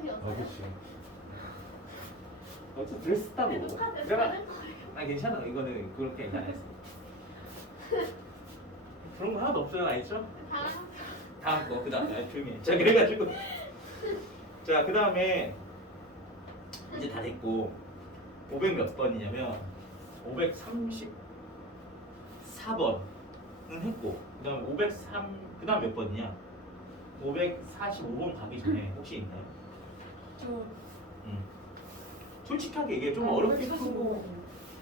펜이었어요? 그렇지. 어차피 드레스다고. 똑같아서 내가 다른 거예요. 괜찮아. 이거는 그렇게 괜찮았어. 그런 거 하나도 없어요, 알죠? 다음 거 그다음에 조용히 해. 자 그래가지고 자 그다음에 이제 다 됐고 500 몇 번이냐면 534번은 했고 그다음에 503 그다음 몇 번이냐 545번 가기 전에 혹시 있나요? 저 솔직하게 이게 좀 어렵게 풀고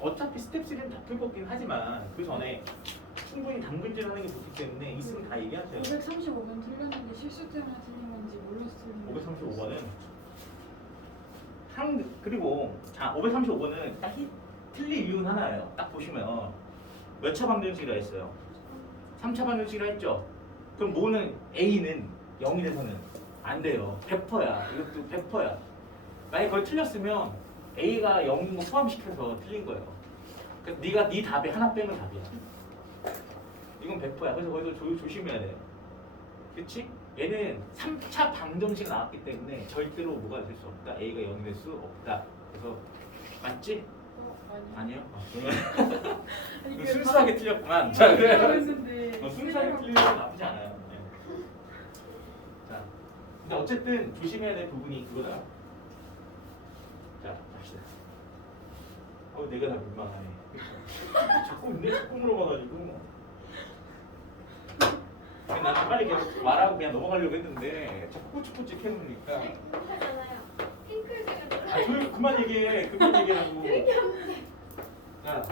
어차피 스텝 3는 다 풀 거긴 하지만 그 전에 충분히 당근질 하는 게 좋기 때문에 있으면 다 얘기하세요. 535번 틀렸는데 실수 때문에 틀린 건지 몰랐어요. 535번은 그리고 자 535번은 딱 틀릴 이유는 하나예요. 딱 보시면 몇 차 방정식이라 했어요? 3차 방정식이라 했죠? 그럼 뭐는 A는 0이 돼서는 안 돼요. 100%야. 이것도 100%야. 만약에 그걸 틀렸으면 A가 0인 거 포함시켜서 틀린 거예요. 그래서 네가 네 답에 하나 빼면 답이야. 이건 100%야. 그래서 거기서 조심해야 돼요. 그치? 얘는 3차 방정식 나왔기 때문에 절대로 뭐가 될 수 없다. A가 0이 될 수 없다. 그래서 맞지? 아니요. 아니요? 아니, 그 순수하게 틀렸구만. 자, 그래. 했는데 순수하게 틀리는 건 나쁘지 않아요. 네. 자, 근데 어쨌든 조심해야 될 부분이 그거다. 자, 갑시다. 내가 다 민망하네. 자꾸 물어봐가지고. 나는 빨리 그냥 말하고 그냥 넘어가려고 했는데 자꾸 꼬치꼬치 해놓으니까. 하잖아요. 핑크색을 아, 조용 그만 얘기해. 그만 얘기하고. 그게 없는데. 자.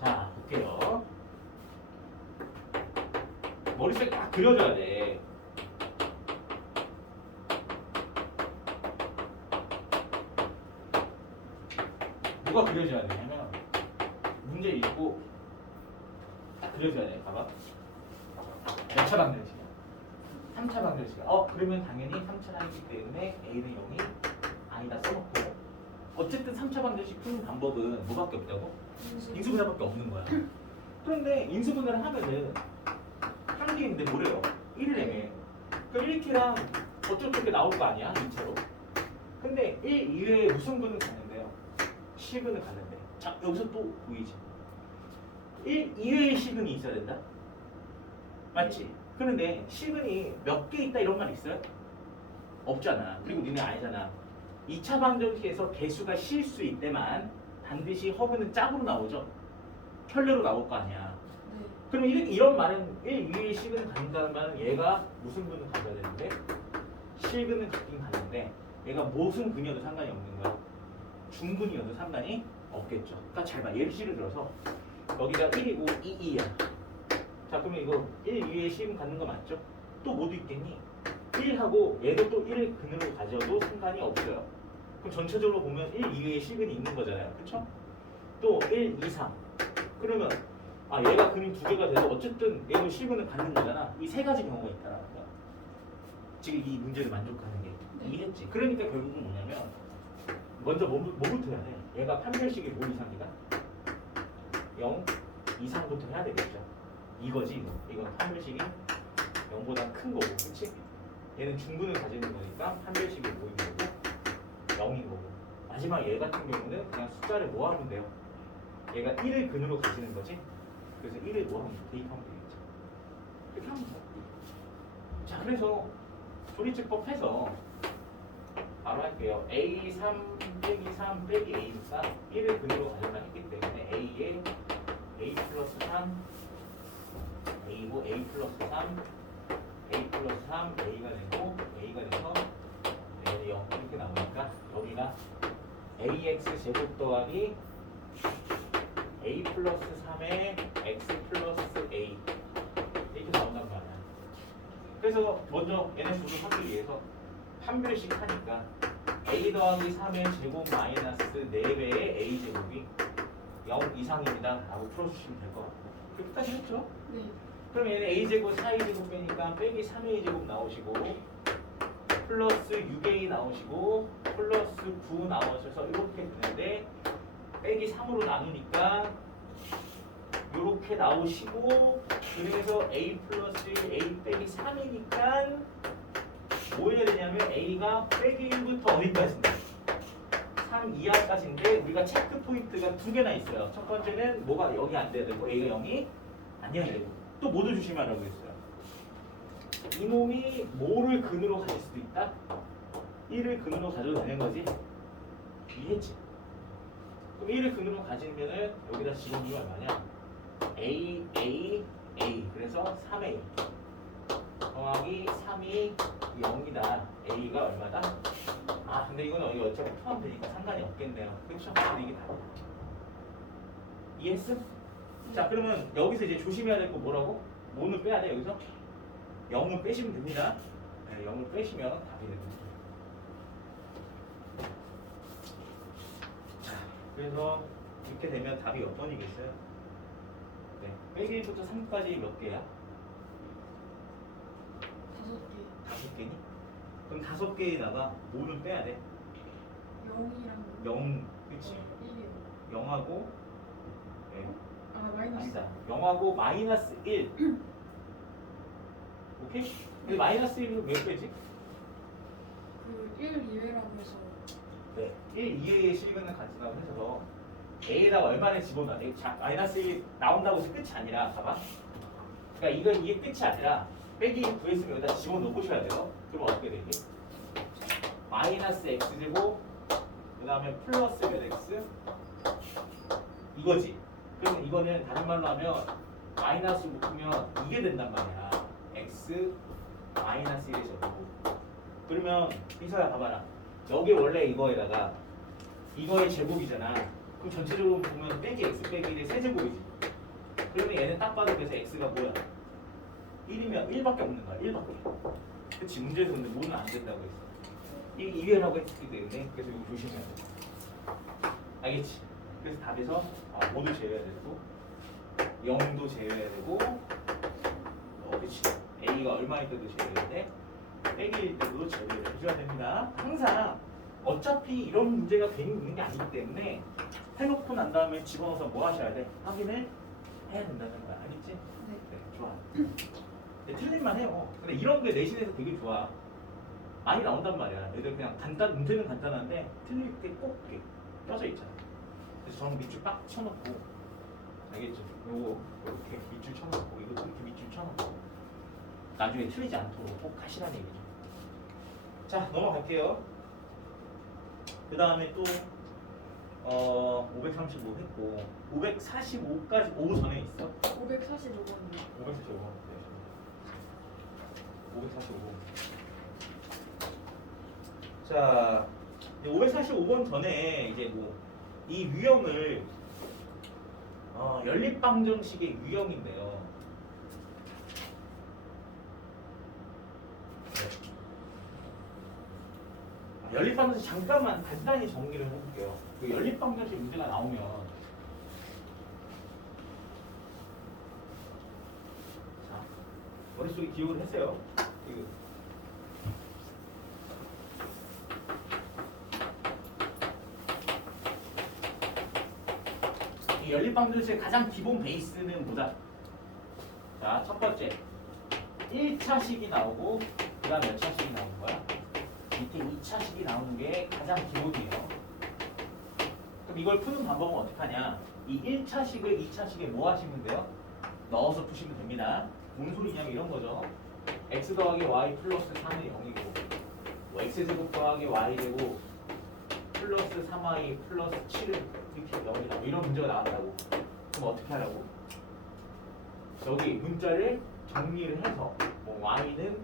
자, 볼게요. 머릿속에 딱 그려줘야 돼. 뭐가 그려져야 되냐면 문제 읽고 딱 그려줘야 돼. 봐봐. 몇 차 방정식이야? 3차 방정식이야. 그러면 당연히 3차를 하기 때문에 A는 0이 아니다 써놓고 어쨌든 3차 방정식 푸는 방법은 뭐밖에 없다고? 인수분해밖에 없는 거야. 그런데 인수분해를 하면은 하는 게 있는데 뭐래요? 1을 내면 그럼 1T랑 어쩌고저쩌고 나올 거 아니야? 2차로. 근데 1 이외에 무슨 근은 가는데요? 시근을 가는데. 자, 여기서 또 보이지? 1 이외의 시근이 있어야 된다? 맞지? 그런데 시근이 몇 개 있다 이런 말 있어요? 없잖아. 그리고 니네 아니잖아. 2차 방정식에서 개수가 실 수 있대만 반드시 허브는 짝으로 나오죠? 켤레로 나올 거 아니야. 네. 그럼 이런 말은 1 위의 시근을 갖는다는 말은 얘가 무슨 근을 가져야 되는데 실근을 갖긴 갖는데 얘가 무슨 근이어도 상관이 없는 거야. 중근이어도 상관이 없겠죠. 그러니까 잘 봐. 예시를 들어서 여기가 1이고 2야. 자 그러면 이거 1 위의 시근 갖는 거 맞죠? 또 뭐도 있겠니? 1하고 얘도 또 1을 근으로 가져도 상관이 없어요. 그럼 전체적으로 보면 1 이외의 시근이 있는 거잖아요. 그렇죠? 또 1, 2, 3 그러면 얘가 근이 두 개가 돼도 어쨌든 얘도 실근을 갖는 거잖아. 이 세 가지 경우가 있다라는 거야. 지금 이 문제를 만족하는 게 이해했지. 그러니까 결국은 뭐냐면 먼저 뭐부터 해야 돼? 얘가 판별식이 뭐 이상이다? 0 이상부터 해야 되겠죠. 이거지. 이건 판별식이 0보다 큰 거고, 그렇지? 얘는 중근을 가지는 거니까 판별식이 뭐인 거고 0인 거고. 마지막 얘 같은 경우는 그냥 숫자를 뭐 하면 돼요? 얘가 1을 근으로 가지는 거지. 그래서 1을 뭐 하면 대입하면 되겠죠. 이렇게 하면 돼. 자, 그래서 조리집법 해서 바로 할게요. A3 빼기 3 빼기 A니까 1을 근으로 가져라 했기 때문에 A에 A 플러스 3 A고 A 플러스 3 A 플러스 3 A가 되고 A가 돼서 A는 0 이렇게 나오니까 여기가 AX 제곱 더하기 A 플러스 3에 X 플러스 A 이렇게 나온단 말이야. 그래서 먼저 얘네 둘을 하기 위해서 판별식 하니까 A 더하기 3의 제곱 마이너스 4배의 A 제곱이 0 이상입니다 라고 풀어주시면 될 것 같고 그렇게까지 했죠? 네. 그럼 얘는 A 제곱 4A 제곱 빼니까 빼기 3A 제곱 나오시고 플러스 6A 나오시고 플러스 9 나오셔서 이렇게 되는데 빼기 3으로 나누니까 이렇게 나오시고 그래서 A 플러스 1 A 빼기 3이니까 뭐 해야 되냐면 A가 빼기 1부터 어디까지인데 3 이하까지인데 우리가 체크 포인트가 두 개나 있어요. 첫 번째는 뭐가 여기 안 돼야 되고 A가 0이 안 돼야 되고 또 뭐도 조심하라고 했어요. 이 몸이 뭐를 근으로 가질 수도 있다. 1을 근으로 가져도 되는 거지. 이해했지? 그럼 1을 근으로 가지면은 여기다 집어넣으면 얼마냐? A, A, A. 그래서 3A. 더하기 3이 0이다. A가 얼마다? 아, 근데 이거는 여기 어차피 포함되니까 상관이 없겠네요. 그렇죠? 근데 이게 답이야. 이해했어? 자, 그러면 여기서 이제 조심해야 될 거 뭐라고? 뭐는 빼야 돼, 여기서? 0은 빼시면 됩니다. 네, 0을 빼시면 답이 됩니다. 자, 그래서 이렇게 되면 답이 몇 번이겠어요? 네, 빼기 1부터 3까지 몇 개야? 5개. 5개니? 그럼 5개에다가 뭐는 빼야 돼? 0이랑 0, 그치? 1이요. 0하고 네, 아 마이너스. 아니다. 0하고 마이너스 1 오케이? 근데 마이너스 1은 몇 빼지? 그 1 이외라고 해서 네, 1 이하의 실근은 같이라고 해서 A에다가 얼마나 집어넣어? 마이너스 1이 나온다고 해서 끝이 아니라 봐봐. 그러니까 이게 끝이 아니라 빼기 1 구했으면 여기다 집어넣으셔야 돼요. 그럼 어떻게 되지? 마이너스 x제곱 그 다음에 플러스 몇 x 이거지. 그러면 이거는 다른 말로 하면 마이너스 묶으면 이게 된단 말이야. x 마이너스 1의 제곱. 그러면 희서야 봐봐라. 여기 원래 이거에다가 이거의 제곱이잖아. 그럼 전체적으로 보면 빼기 x 빼기 1의 세제곱이지. 그러면 얘는 딱 봐도 그래서 x가 뭐야? 1이면 1밖에 없는 거야. 1밖에. 그치? 문제에서 근데 뭐는 안 된다고 했어. 이 2회라고 했기 때문에 그래서 이거 조심해야 돼. 알겠지? 그래서 답에서 모두 제외해야 되고 0도 제외해야 되고 그치? A가 얼마일 때도 제외해야 돼. 빼기일 때도 제외를 해줘야 됩니다. 항상 어차피 이런 문제가 괜히 있는 게 아니기 때문에 해놓고 난 다음에 집어넣어서 뭐 하셔야 돼? 확인을 해야 된다는 거야. 알겠지? 네, 좋아. 네, 틀린만 해요. 근데 이런 게 내신에서 되게 좋아. 많이 나온단 말이야. 얘들 그냥 문제는 간단한데 틀릴 때 꼭 이렇게 껴져 있잖아. 그래서 저는 밑줄 빡 쳐놓고 알겠죠? 요거 이렇게 밑줄 쳐놓고 이것도 이렇게 밑줄 쳐놓고 나중에 틀리지 않도록 꼭 하시라는 얘기죠. 자, 넘어갈게요. 그 다음에 또 535 했고 545까지 5 전에 있어? 545번이요. 545. 545. 자, 545번 전에 이제 뭐 이 유형을 연립방정식의 유형인데요. 연립방정식 잠깐만 간단히 정리를 해볼게요. 그 연립방정식 문제가 나오면 자, 머릿속에 기억을 했어요. 이 연립방정식의 가장 기본 베이스는 뭐다? 자, 첫 번째 1차식이 나오고 그 다음 몇 차식이 나오는 거야? 밑에 2차식이 나오는 게 가장 기본이에요. 그럼 이걸 푸는 방법은 어떻게 하냐? 이 1차식을 2차식에 뭐 하시면 돼요? 넣어서 푸시면 됩니다. 뭔 소리냐면 이런 거죠. x 더하기 y 플러스 3은 0이고 뭐 x제곱 더하기 y제곱 플러스 3y 플러스 7은 이렇게 0이다. 뭐 이런 문제가 나왔다고. 그럼 어떻게 하라고? 여기 문자를 정리를 해서 뭐 y는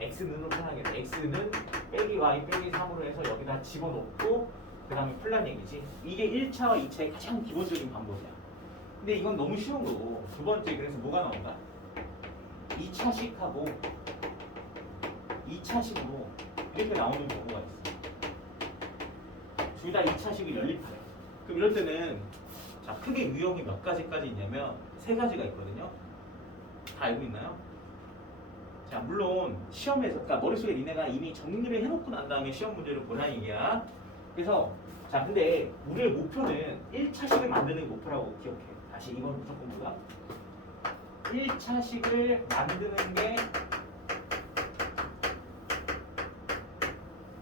x는 편하겠네. x는 빼기 y 빼기 3으로 해서 여기다 집어넣고 그 다음에 풀란 얘기지. 이게 1차와 2차의 가장 기본적인 방법이야. 근데 이건 너무 쉬운 거고 두 번째 그래서 뭐가 나온다? 2차식하고 2차식으로 이렇게 나오는 경우가 있어. 둘 다 2차식을 연립하래. 그럼 이럴 때는 자 크게 유형이 몇 가지까지 있냐면 3가지가 있거든요. 다 알고 있나요? 자, 물론 시험에서, 그러니까 머릿속에 니네가 이미 정리를 해놓고 난 다음에 시험 문제를 보라는 얘기야. 그래서 자, 근데 우리의 목표는 1차식을 만드는 게 목표라고 기억해. 다시 이건 무조건 뭐다? 1차식을 만드는 게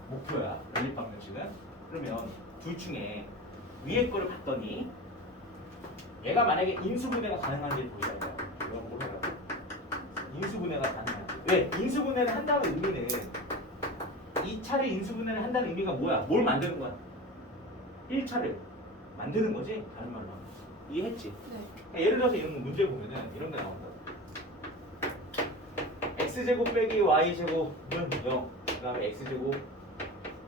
목표야. 연립방정식은. 그러면 둘 중에 위에 거를 봤더니 얘가 만약에 인수분해가 가능한지 보이자. 이건 뭐라고? 인수분해가 가능한지. 왜? 인수분해를 한다는 의미는 2차를 인수분해를 한다는 의미가 뭐야? 뭘 만드는 거야? 1차를 만드는 거지? 다른 말로. 이해했지? 네. 그러니까 예를 들어서 이런 문제 보면은 이런 게 나온다. x제곱 빼기 y제곱은 0. 그 다음에 x제곱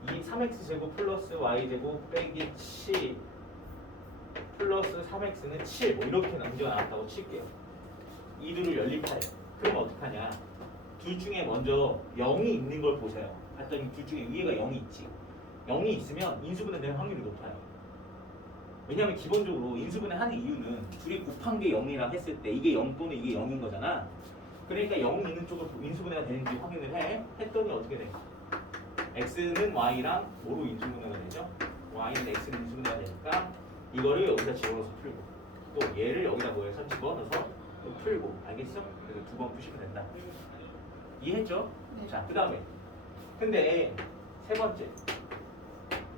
3x제곱 플러스 y제곱 빼기 7 플러스 3x는 7 뭐 이렇게 문제가 나왔다고 칠게요. 이 둘을 연립하래. 그럼 어떡하냐? 둘 중에 먼저 0이 있는 걸 보세요. 봤더니 둘 중에 위에가 0이 있지. 0이 있으면 인수분해 될 확률이 높아요. 왜냐하면 기본적으로 인수분해 하는 이유는 둘이 곱한 게 0이라 했을 때 이게 0 또는 이게 0인 거잖아. 그러니까 0이 있는 쪽으로 인수분해가 되는지 확인을 해. 했더니 어떻게 돼? x는 y랑 뭐로 인수분해가 되죠? y는 x는 인수분해가 되니까 이거를 여기다 집어넣어서 풀고 또 얘를 여기다 뭐해서 집어넣어서 또 풀고. 알겠어? 그래서 두 번 푸시면 된다. 이해했죠? 네. 자, 그 다음에 근데 세 번째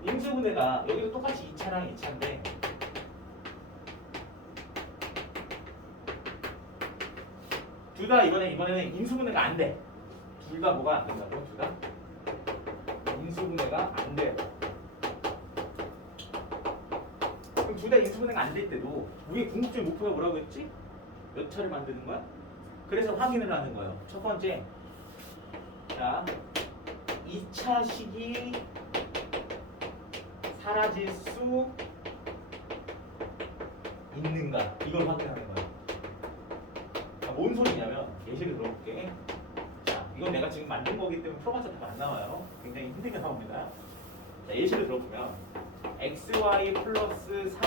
인수분해가 여기도 똑같이 2차랑 2차인데 둘 다 이번에는 인수분해가 안 돼. 둘 다 뭐가 안 된다고? 둘 다 인수분해가 안 돼. 그럼 둘 다 인수분해가 안 될 때도 우리의 궁극적인 목표가 뭐라고 했지? 몇 차를 만드는 거야? 그래서 확인을 하는 거예요. 첫 번째, 자, 2차식이 사라질 수 있는가? 이걸 확인하는 거예요. 자, 뭔 소리냐면 예시를 들어볼게. 자, 이건 내가 지금 만든 거기 때문에 풀어봤자 다 안 나와요. 굉장히 힘들게 나옵니다. 자, 예시를 들어보면 xy 플러스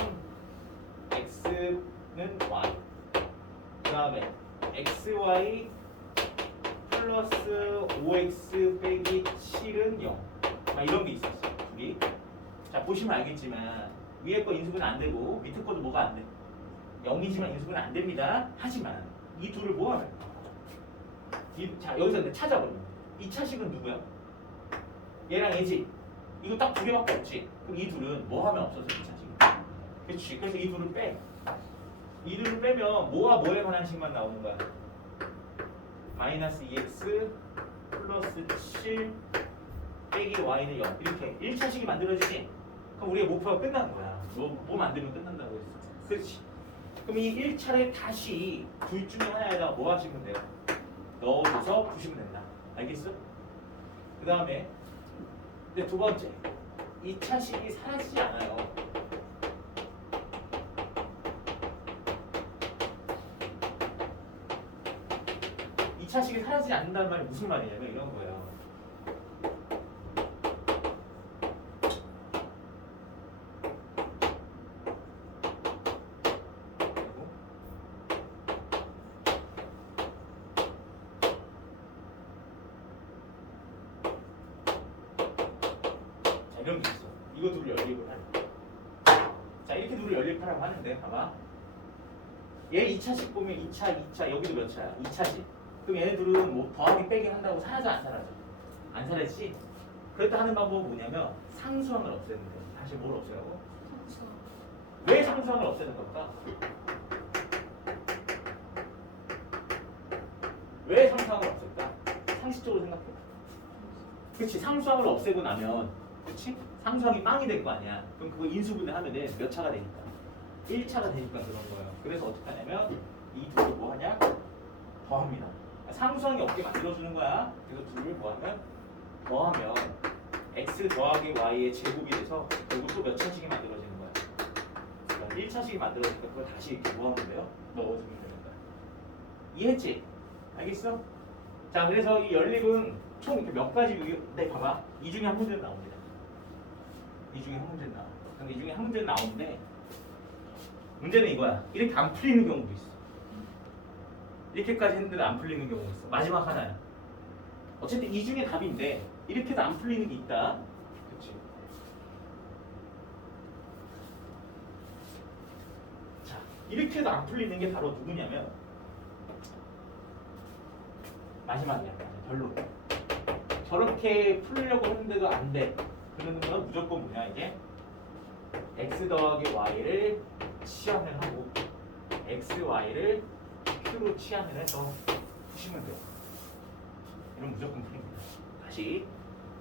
3x는 y 그 다음에 xy 플러스 5x 빼기 7은 0 이런 게 있었어. 둘이. 자, 보시면 알겠지만 위에 거 인수분해 안 되고 밑에 거도 뭐가 안 돼? 0이지만 인수분해 안 됩니다. 하지만 이 둘을 뭐하면 자, 여기서 근데 찾아보면 2차식은 누구야? 얘랑 얘지. 이거 딱 두 개밖에 없지. 그럼 이 둘은 뭐 하면 없어져? 2차식. 그렇지. 그래서 이 둘을 빼. 이 둘을 빼면 뭐와 뭐에 관한 식만 나오는 거야? 마이너스 2x 플러스 7 빼기 y는 0 이렇게 1차식이 만들어지지? 그럼 우리의 목표가 끝나는 거야. 뭐 만들면 끝난다고 했어. 그렇지. 그럼 이 1차를 다시 둘 중에 하나에다가 뭐 하시면 돼요? 넣어줘서 부시면 된다. 알겠어? 그 다음에 근데 두 번째 2차식이 사라지지 않아요. 차식이 사라지지 않는다는 말이 무슨 말이냐면 이런 거예요. 자, 이런 게 있어. 이거 둘을 연립을 하래. 자, 이렇게 둘을 연립하라고 하는데 봐봐. 얘 2차식 보면 2차 여기도 몇 차야? 2차식. 그럼 얘네들은 뭐 더하기 빼기 한다고 사라져 안 사라져? 안 사라지지? 그랬다 하는 방법은 뭐냐면 상수항을 없애는 거예요. 다시 뭘 없애라고? 상수. 왜 상수항을 없애는 걸까? 왜 상수항을 없앨까? 상식적으로 생각해. 그렇지. 상수항을 없애고 나면 그렇지? 상수항이 빵이 될 거 아니야. 그럼 그거 인수분해 하면은 몇 차가 되니까? 1차가 되니까 그런 거예요. 그래서 어떻게 하냐면 이 둘을 뭐 하냐? 더합니다. 상수항이 없게 만들어주는 거야. 그래서 둘을 더하면 x 더하기 y의 제곱이 돼서 결국 또 몇 차식이 만들어지는 거야. 그러니까 1차식이 만들어지니까 그걸 다시 이렇게 뭐 하면 돼요? 넣어주면 됩니다. 이해했지? 알겠어? 자, 그래서 이 연립은 총 이렇게 몇 가지 네, 봐봐. 이 중에 한 문제는 나옵니다. 이 중에 한 문제는 나와. 근데 이 중에 한 문제는 나오는데 문제는 이거야. 이렇게 안 풀리는 경우도 있어. 이렇게까지 했는데도 안 풀리는 경우가 있어. 마지막 하나야. 어쨌든 이 중에 답인데 이렇게 해도 안 풀리는 게 있다. 그치? 자, 이렇게 해도 안 풀리는 게 바로 누구냐면 마지막이야. 별로. 저렇게 풀려고 하는데도 안 돼. 그러는 건 무조건 뭐냐 이게 x 더하기 y를 치환을 하고 x, y를 q로 치환을 해서 푸시면 돼요. 이런 무조건 풀립니다. 다시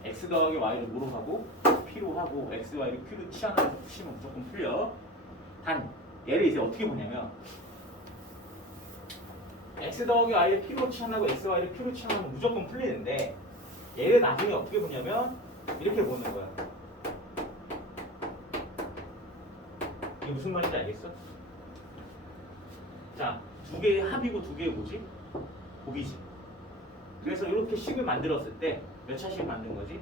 x 더하기 y를 뭐로 하고 p로 하고 x, y를 q로 치환해서 푸시면 무조건 풀려. 단 얘를 이제 어떻게 보냐면 x 더하기 y를 p로 치환하고 x, y를 q로 치환하면 무조건 풀리는데 얘를 나중에 어떻게 보냐면 이렇게 보는 거야. 이게 무슨 말인지 알겠어? 자, 두 개의 합이고 두 개의 뭐지? 곱이지. 그래서 이렇게 식을 만들었을 때 몇 차씩 만든 거지?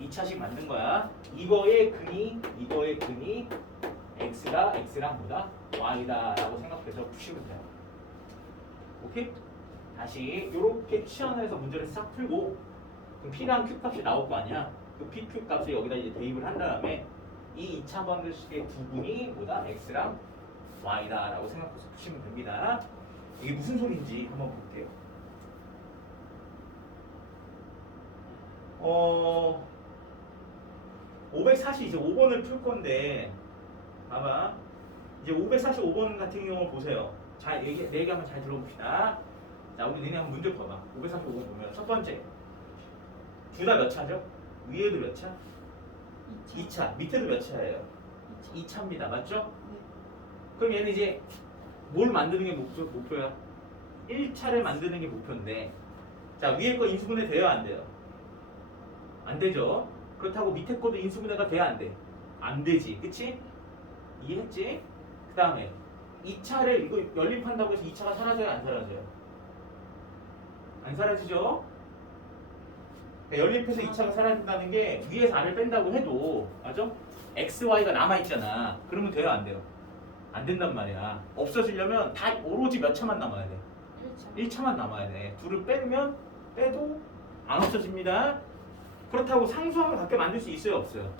2차씩 만든 거야. 이거의 근이 x가 x랑 뭐다? y다 라고 생각해서 푸시면 돼요. 오케이? 다시 이렇게 치환해서 문제를 싹 풀고 그럼 p랑 q 값이 나올 거 아니야? 그 p, q 값을 여기다 이제 대입을 한 다음에 이 2차 방정식의 두 분이 뭐다? x랑 y다 라고 생각해서 푸시면 됩니다. 이게 무슨 소리인지 한번 볼게요. 545번을 풀 건데 봐봐. 이제 545번 같은 경우 보세요. 자, 내 얘기 한번 잘 들어봅시다. 자, 우리 너네 한번 문제 봐봐. 545번 보면 첫 번째 둘 다 몇 차죠? 위에도 몇 차? 2차. 밑에도 몇 차예요? 2차입니다. 맞죠? 네. 그럼 얘는 이제 뭘 만드는 게 목표야? 1차를 만드는 게 목표인데 자, 위에 거 인수분해 돼요? 안 돼요? 안 되죠? 그렇다고 밑에 거도 인수분해가 돼야 안 돼? 안 되지. 그치? 이해했지? 그 다음에 2차를 이거 연립한다고 해서 2차가 사라져요? 안 사라져요? 안 사라지죠? 연립해서 2차가 사라진다는 게 위에서 R을 뺀다고 해도 맞아? X, Y가 남아있잖아. 그러면 돼요? 안 돼요? 안 된단 말이야. 없어지려면 다 오로지 몇 차만 남아야 돼? 1차만 남아야 돼. 둘을 빼도 안 없어집니다. 그렇다고 상수함을 갖게 만들 수 있어요? 없어요?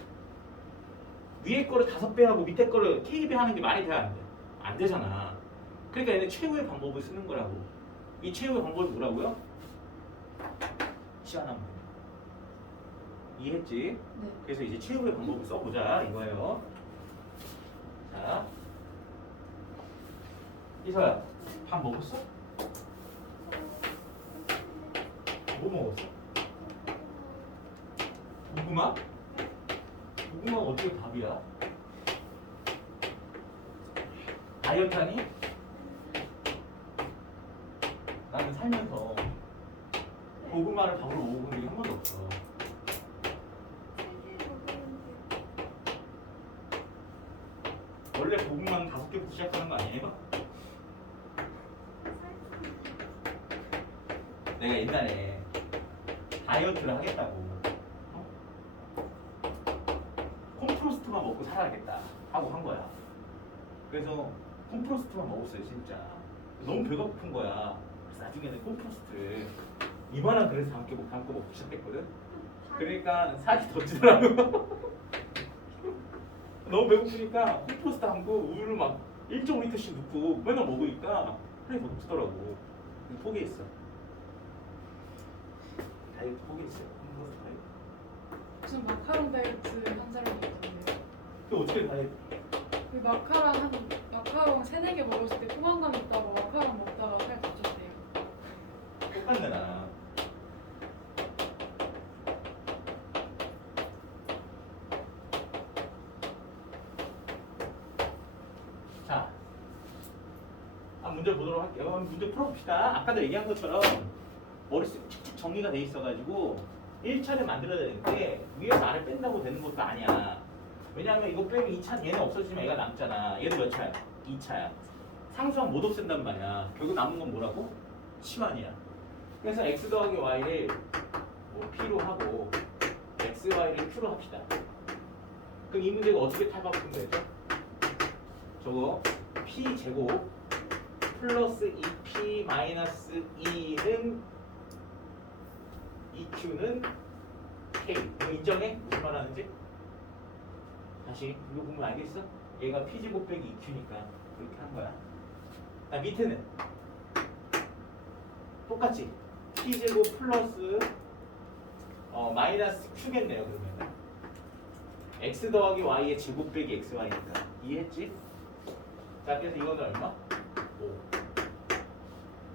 위에 거를 5배 하고 밑에 거를 K배 하는 게 말이 돼야 안 돼? 안 되잖아. 그러니까 얘는 최후의 방법을 쓰는 거라고. 이 최후의 방법이 뭐라고요? 치환하면 돼. 이해했지? 네. 그래서 이제 최후의 방법을 써보자 이거예요. 자, 이서야, 밥 먹었어? 뭐 먹었어? 고구마? 고구마가 어떻게 밥이야? 다이어트 하니? 나는 살면서 고구마를 밥으로 먹어본 적이 한 번도 없어. 원래 고구마는 5개부터 시작하는 거 아니에요? 내가 옛날에 다이어트를 하겠다고 콤프로스트만 먹고 살아야겠다 하고 한 거야. 그래서 콤프로스트만 먹었어요 진짜. 너무 배가 고픈 거야. 그래서 나중에는 콤프로스트를 이만한 그릇에 담고 먹기 시작했거든. 그러니까 살이 더 찌더라고. 너무 배고프니까 콤프로스트 담고 우유를 막 1.5리터씩 넣고 맨날 먹으니까 살이 더 찌더라고. 그래서 포기했어. 다이어트 포기했어요. 콤프로스트 다이어트. 무슨 마카롱 다이어트 한 사람이 있던데요. 그 어떻게 다이어트? 그 마카롱 3-4개 먹었을 때 포만감 있다고 마카롱 먹다가 살 다 쪘대요. 똑같네 나랑. 자, 문제 보도록 할게요. 문제 풀어봅시다. 아까도 얘기한 것처럼 머릿속에 칙칙 정리가 돼 있어가지고 1차를 만들어야 되는데 위에서 R을 뺀다고 되는 것도 아니야. 왜냐하면 이거 빼면 2차 얘는 없어지면 얘가 남잖아. 얘도 몇 차야? 2차야. 상수함 못 없앤단 말이야. 결국 남은 건 뭐라고? 치환이야. 그래서 x 더하기 y를 뭐 p로 하고 x, y를 q로 합시다. 그럼 이 문제가 어떻게 탈바꿈 되죠? 저거 p 제곱 플러스 2p 마이너스 2는 EQ는 K. 이거 인정해? 무슨 말 하는지? 다시 이거 보면 알겠어? 얘가 P 곱빼기 EQ니까 이렇게 한 거야. 자, 밑에는 똑같지? P 플러스 마이너스 Q겠네요. 그러면 X 더하기 Y의 제곱 빼기 XY니까 이해했지? 자, 그래서 이거는 얼마? 5.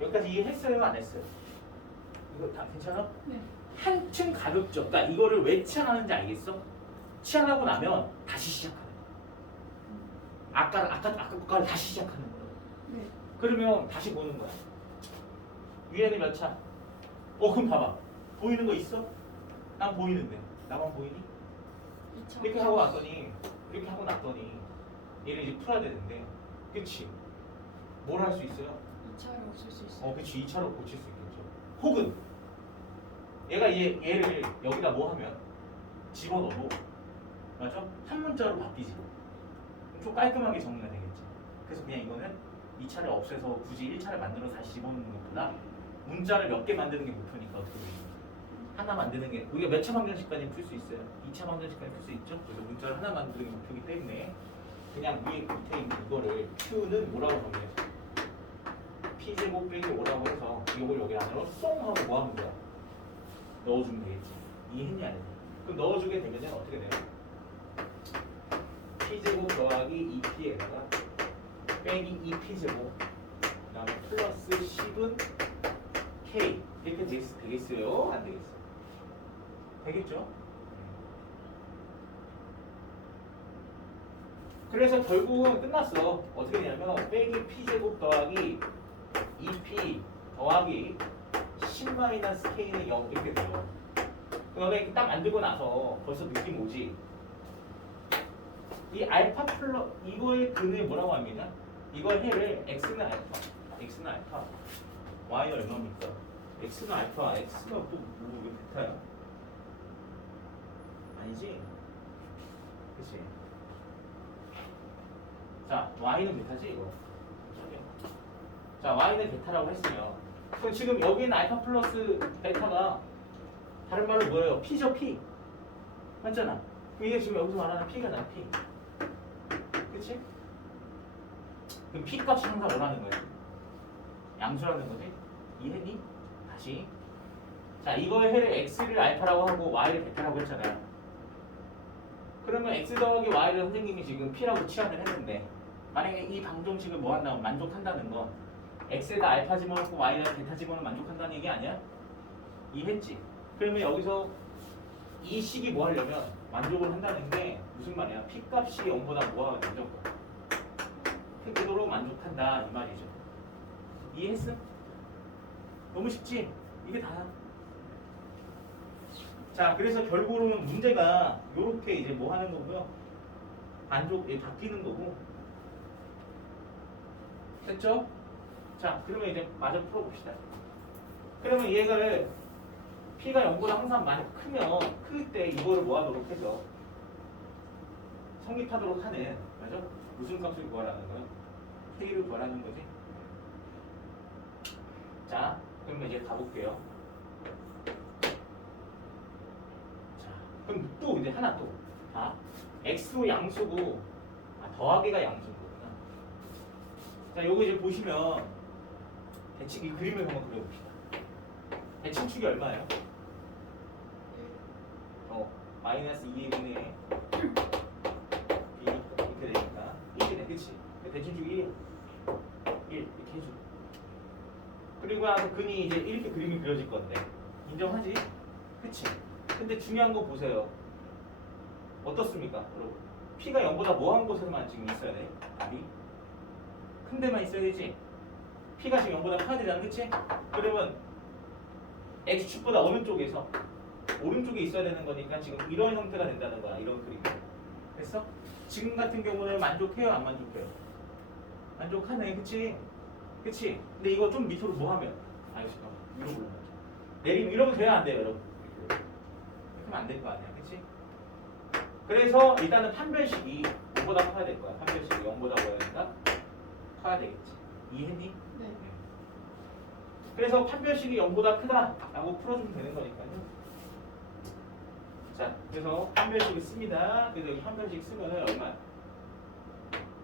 여기까지 이해했어요? 안 했어요? 이거 다 괜찮아? 네. 한층 가볍죠. 그러니까 이거를 왜 치환하는지 알겠어? 치환하고 나면 다시 시작하는 거야. 아까 거를 다시 시작하는 거야. 네. 그러면 다시 보는 거야. 위에는 몇 차? 그럼 봐봐. 보이는 거 있어? 난 보이는데. 나만 보이니? 2차. 이렇게 하고 왔더니, 이렇게 하고 났더니 얘를 이제 풀어야 되는데, 그치? 뭘 할 수 있어요? 2차를 없앨 수 있어요. 그치. 2차로 고칠 수 있겠죠. 혹은 얘가 얘를 여기다 뭐 하면 집어넣어도 맞아? 한 문자로 바뀌지. 좀 깔끔하게 정리가 되겠지. 그래서 그냥 이거는 2차를 없애서 굳이 1차를 만들어서 다시 집어넣는 것보다 문자를 몇 개 만드는 게 목표니까 어떻게 보면 하나 만드는 게 우리가 몇 차 방정식까지 풀 수 있어요. 2차 방정식까지 풀 수 있죠. 그래서 문자를 하나 만드는 게 목표이기 때문에 그냥 위에 밑에 있는 이거를 Q는 뭐라고 정리해서 P 제곱 빼기 5라고 해서 이걸 여기 안으로 쏙 하고 뭐 하는 거야? 넣어주면 되겠지. 이해했냐 안 했냐? 그럼 넣어주게 되면 어떻게 돼요? P제곱 더하기 2P에다가 빼기 2P제곱 그 다음에 플러스 10은 K 이렇게 되겠어요? 안 되겠어요? 되겠죠? 그래서 결국은 끝났어. 어떻게 되냐면 빼기 P제곱 더하기 2P 더하기 10-K는 0 이렇게 돼요. 그다음에 딱 만들고 나서 벌써 느낌 오지? 이 알파 플러 이거의 근을 뭐라고 합니다? 이걸 해를 x는 알파, y는 얼마입니까? x는 알파, x가 왜 베타야? 아니지? 그치? 자, y는 베타지 이거. 자, y는 베타라고 했으면 그럼 지금 여기는 알파 플러스 베타가 다른 말로 뭐예요? p죠, p. 맞잖아. 그럼 이게 지금 여기서 말하는 p가 나 p. 그치? 그럼 p 값이 항상 뭐라는 거야? 양수라는 거지? 이해니? 다시. 자, 이거의 해를 x를 알파라고 하고 y를 베타라고 했잖아요. 그러면 x 더하기 y를 선생님이 지금 p라고 치환을 했는데 만약에 이 방정식을 뭐 한다면 만족한다는 건 x에다 알파 집어넣고 y에다 베타 집어넣으면 만족한다는 얘기 아니야? 이해했지? 그러면 여기서 이 식이 뭐 하려면 만족을 한다는 게 무슨 말이야? p 값이 0보다 뭐가 먼저 크도록 만족한다 이 말이죠. 이해했어? 너무 쉽지? 이게 다야. 자, 그래서 결국은 문제가 요렇게 이제 뭐 하는 거고요. 반족이 바뀌는 거고. 됐죠? 자, 그러면 이제 마저 풀어봅시다. 그러면 얘를 P가 0보다 항상 많이 크면 클 때 이거를 뭐 하도록 해서 성립하도록 하는 맞아? 무슨 값을 구하라는 거야? K를 구하라는 거지. 자, 그러면 이제 가볼게요. 자, 그럼 또 이제 하나 또. 자, X도 양수고 더하기가 양수인 거구나. 자, 요거 이제 보시면 대칭 이 그림을 한번 그려봅시다. 대칭축이 얼마예요? 마이너스 2분의 B 이렇게 되니까 1이네, 그치? 대칭축이 1 이렇게 해줘. 그리고 나서 근이 이제 이렇게 그림이 그려질 건데 인정하지? 그치? 근데 중요한 거 보세요. 어떻습니까, 여러분? P가 0보다 뭐한 곳에서만 지금 있어야 돼? 답이? 큰 데만 있어야 되지? P가 지금 0보다 커야 되잖아, 그치? 그러면 X축보다 어느 쪽에서? 오른쪽에 있어야 되는 거니까 지금 이런 형태가 된다는 거야, 이런 그림. 됐어? 지금 같은 경우는 만족해요, 안 만족해요? 만족하네, 그치? 그치? 근데 이거 좀 밑으로 뭐 하면? 아유, 잠깐만. 위로 올라가죠. 내리면 이러면 돼야 안 돼요, 여러분? 이렇게 하면 안 될 거 아니야, 그치? 그래서 일단은 판별식이 5보다 커야 될 거야. 판별식이 0보다 뭐야 된다? 커야 되겠지. 이해했니? 네. 그래서 판별식이 0보다 크다라고 풀어주면 되는 거니까요. 자, 그래서 판별식을 씁니다. 그래서 여기 판별식 쓰면은 얼마?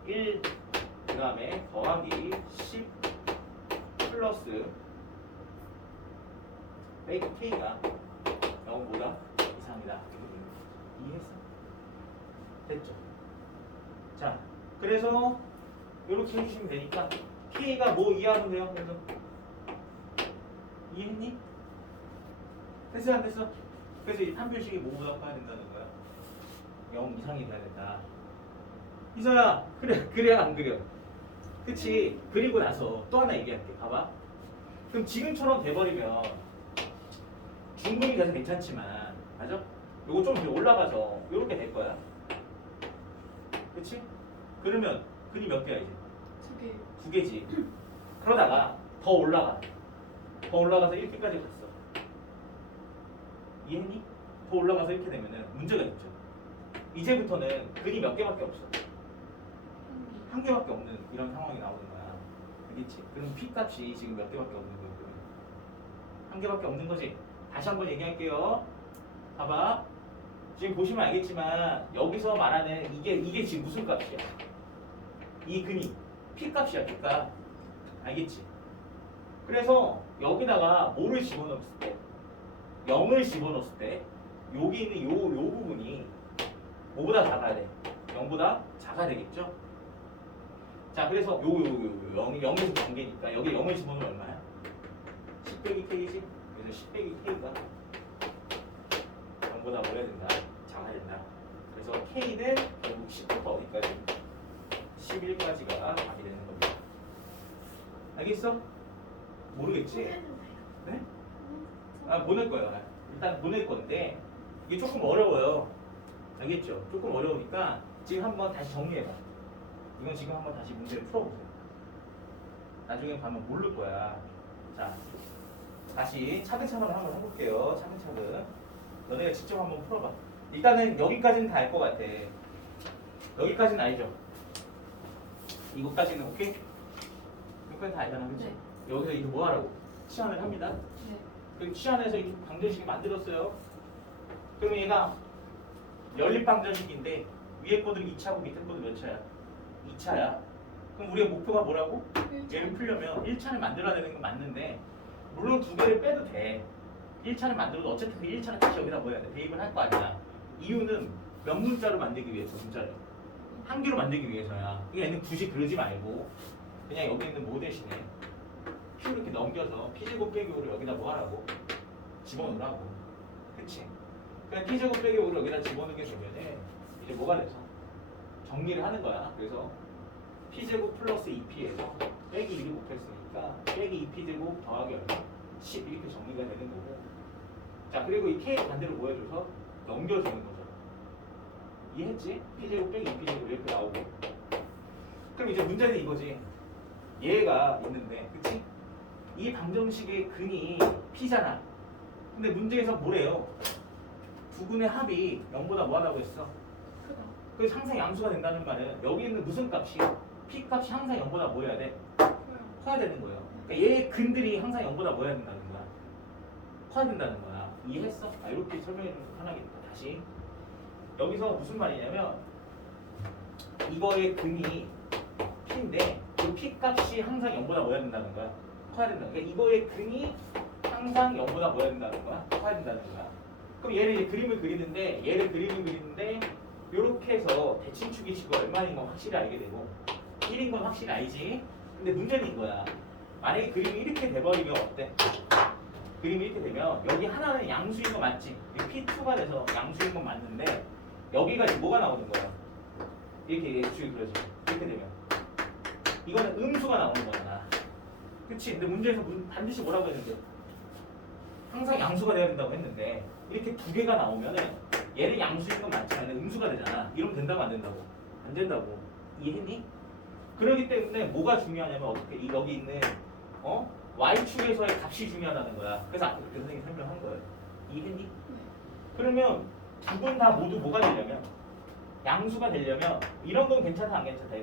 1 그 다음에 더하기 10 플러스 빼기 k가 0보다 이상이다. 이해했어? 됐죠? 자, 그래서 이렇게 해주시면 되니까 k가 뭐 이해하면 돼요? 그래서 이해했니? 됐어 안 됐어? 그래서 이 판별식이 뭐보다 커야 된다는 거야? 0 이상이 돼야 된다. 이서야 그래 안 그려? 그치? 그리고 나서 또 하나 얘기할게. 봐봐. 그럼 지금처럼 돼버리면 중근이 돼서 괜찮지만 맞아? 요거 좀 이제 올라가서 요렇게 될 거야. 그치? 그러면 근이 몇 개야 이제? 2개. 2개지. 그러다가 더 올라가. 더 올라가서 1개까지 갔어. 이해했니? 더 올라가서 이렇게 되면은 문제가 있죠. 이제부터는 근이 몇 개밖에 없어. 한 개밖에 없는 이런 상황이 나오는 거야. 알겠지? 그럼 p 값이 지금 몇 개밖에 없는 거거든. 한 개밖에 없는 거지. 다시 한번 얘기할게요. 봐봐. 지금 보시면 알겠지만 여기서 말하는 이게 지금 무슨 값이야? 이 근이 p 값이야, p 값. 알겠지? 그래서 여기다가 뭐를 집어넣었을 때 0을 집어넣었을 때 여기 있는 요 부분이 뭐보다 작아야 돼? 0보다 작아야 되겠죠? 자, 그래서 0에서 관계니까 여기 0을 집어넣으면 얼마야? 10 빼기 k지? 그래서 10 빼기 k가 0보다 뭐해야 된다? 작아야 된다. 그래서 k는 결국 10부터 어디까지? 11까지가 답이 되는 겁니다. 알겠어? 모르겠지? 네? 아, 보낼 거예요. 일단 보낼 건데 이게 조금 어려워요. 알겠죠? 조금 어려우니까 지금 한번 다시 정리해봐. 이건 지금 한번 다시 문제를 풀어보세요. 나중에 가면 모를 거야. 자, 다시 차근차근 한번 해볼게요. 차근차근. 너네가 직접 한번 풀어봐. 일단은 여기까지는 다 알 것 같아. 여기까지는 알죠? 이거까지는 오케이? 여기까지 다 알잖아, 그치? 네. 여기서 이거 뭐 하라고? 치환을 합니다. 네. 그리고 치환해서 이 방정식이 만들었어요. 그러면 얘가 연립 방정식인데 위에 거들이 2차고 밑에 거들 몇 차야? 2차야. 그럼 우리의 목표가 뭐라고? 얘를 풀려면 1차를 만들어야 되는 건 맞는데 물론 2개를 빼도 돼. 1차를 만들어도 어쨌든 그 1차는 다시 여기다 뭐 해야 돼? 대입을 할 거 아니야. 이유는 몇 문자로 만들기 위해서 문자를 한 개로 만들기 위해서야. 그러니까 얘는 굳이 그러지 말고 그냥 여기 있는 뭐 대신에 Q 이렇게 넘겨서 P제곱 빼기 5를 여기다 뭐 하라고? 집어넣으라고. 그치? 그냥 P제곱 빼기 5를 여기다 집어넣게 되면은 이제 뭐가 돼서 정리를 하는 거야. 그래서 P제곱 플러스 2P에서 빼기 1을 곱했으니까 빼기 2P제곱 더하기 얼마? 10 이렇게 정리가 되는 거고. 자, 그리고 이 K를 반대로 뭐 해줘서 넘겨주는 거죠. 이해했지? P제곱 빼기 2P제곱 이렇게 나오고. 그럼 이제 문제는 이거지. 얘가 있는데, 그치? 이 방정식의 근이 P잖아. 근데 문제에서 뭐래요? 두 근의 합이 0보다 뭐하다고 했어? 크다. 그래서 항상 양수가 된다는 말은 여기 있는 무슨 값이? P 값이 항상 0보다 뭐 해야 돼? 커요. 커야 되는 거예요. 그러니까 얘의 근들이 항상 0보다 뭐 해야 된다는 거야? 커야 된다는 거야. 이해했어? 아, 이렇게 설명해 주면 편하겠다. 다시. 여기서 무슨 말이냐면 이거의 근이 P인데 그 P 값이 항상 0보다 뭐 해야 된다는 거야? 커야 된다. 그러니까 이거의 근이 항상 0보다 뭐 해야 된다는 거야? 커야 된다는 거야. 그럼 얘를 이제 그림을 그리는데 이렇게 해서 대칭축이 지금 얼마인 건 확실히 알게 되고 1인 건 확실히 알지. 근데 문제는 이거야. 만약에 그림이 이렇게 돼버리면 어때? 그림이 이렇게 되면 여기 하나는 양수인 거 맞지? P2가 돼서 양수인 건 맞는데 여기가 이제 뭐가 나오는 거야? 이렇게 예측이 그려져. 이렇게 되면 이거는 음수가 나오는 거잖아. 그치? 근데 문제에서 반드시 뭐라고 했는데 항상 양수가 돼야 된다고 했는데 이렇게 두 개가 나오면은 얘는 양수인 건 맞지만 음수가 되잖아. 이러면 된다고 안 된다고? 안 된다고. 이해했니? 그렇기 때문에 뭐가 중요하냐면 어떻게 여기 있는 y축에서의 값이 중요하다는 거야. 그래서 아까 그렇게 선생님이 설명한 거예요. 이해했니? 그러면 두 분 다 모두 뭐가 되려면 양수가 되려면 이런 건 괜찮다 안 괜찮다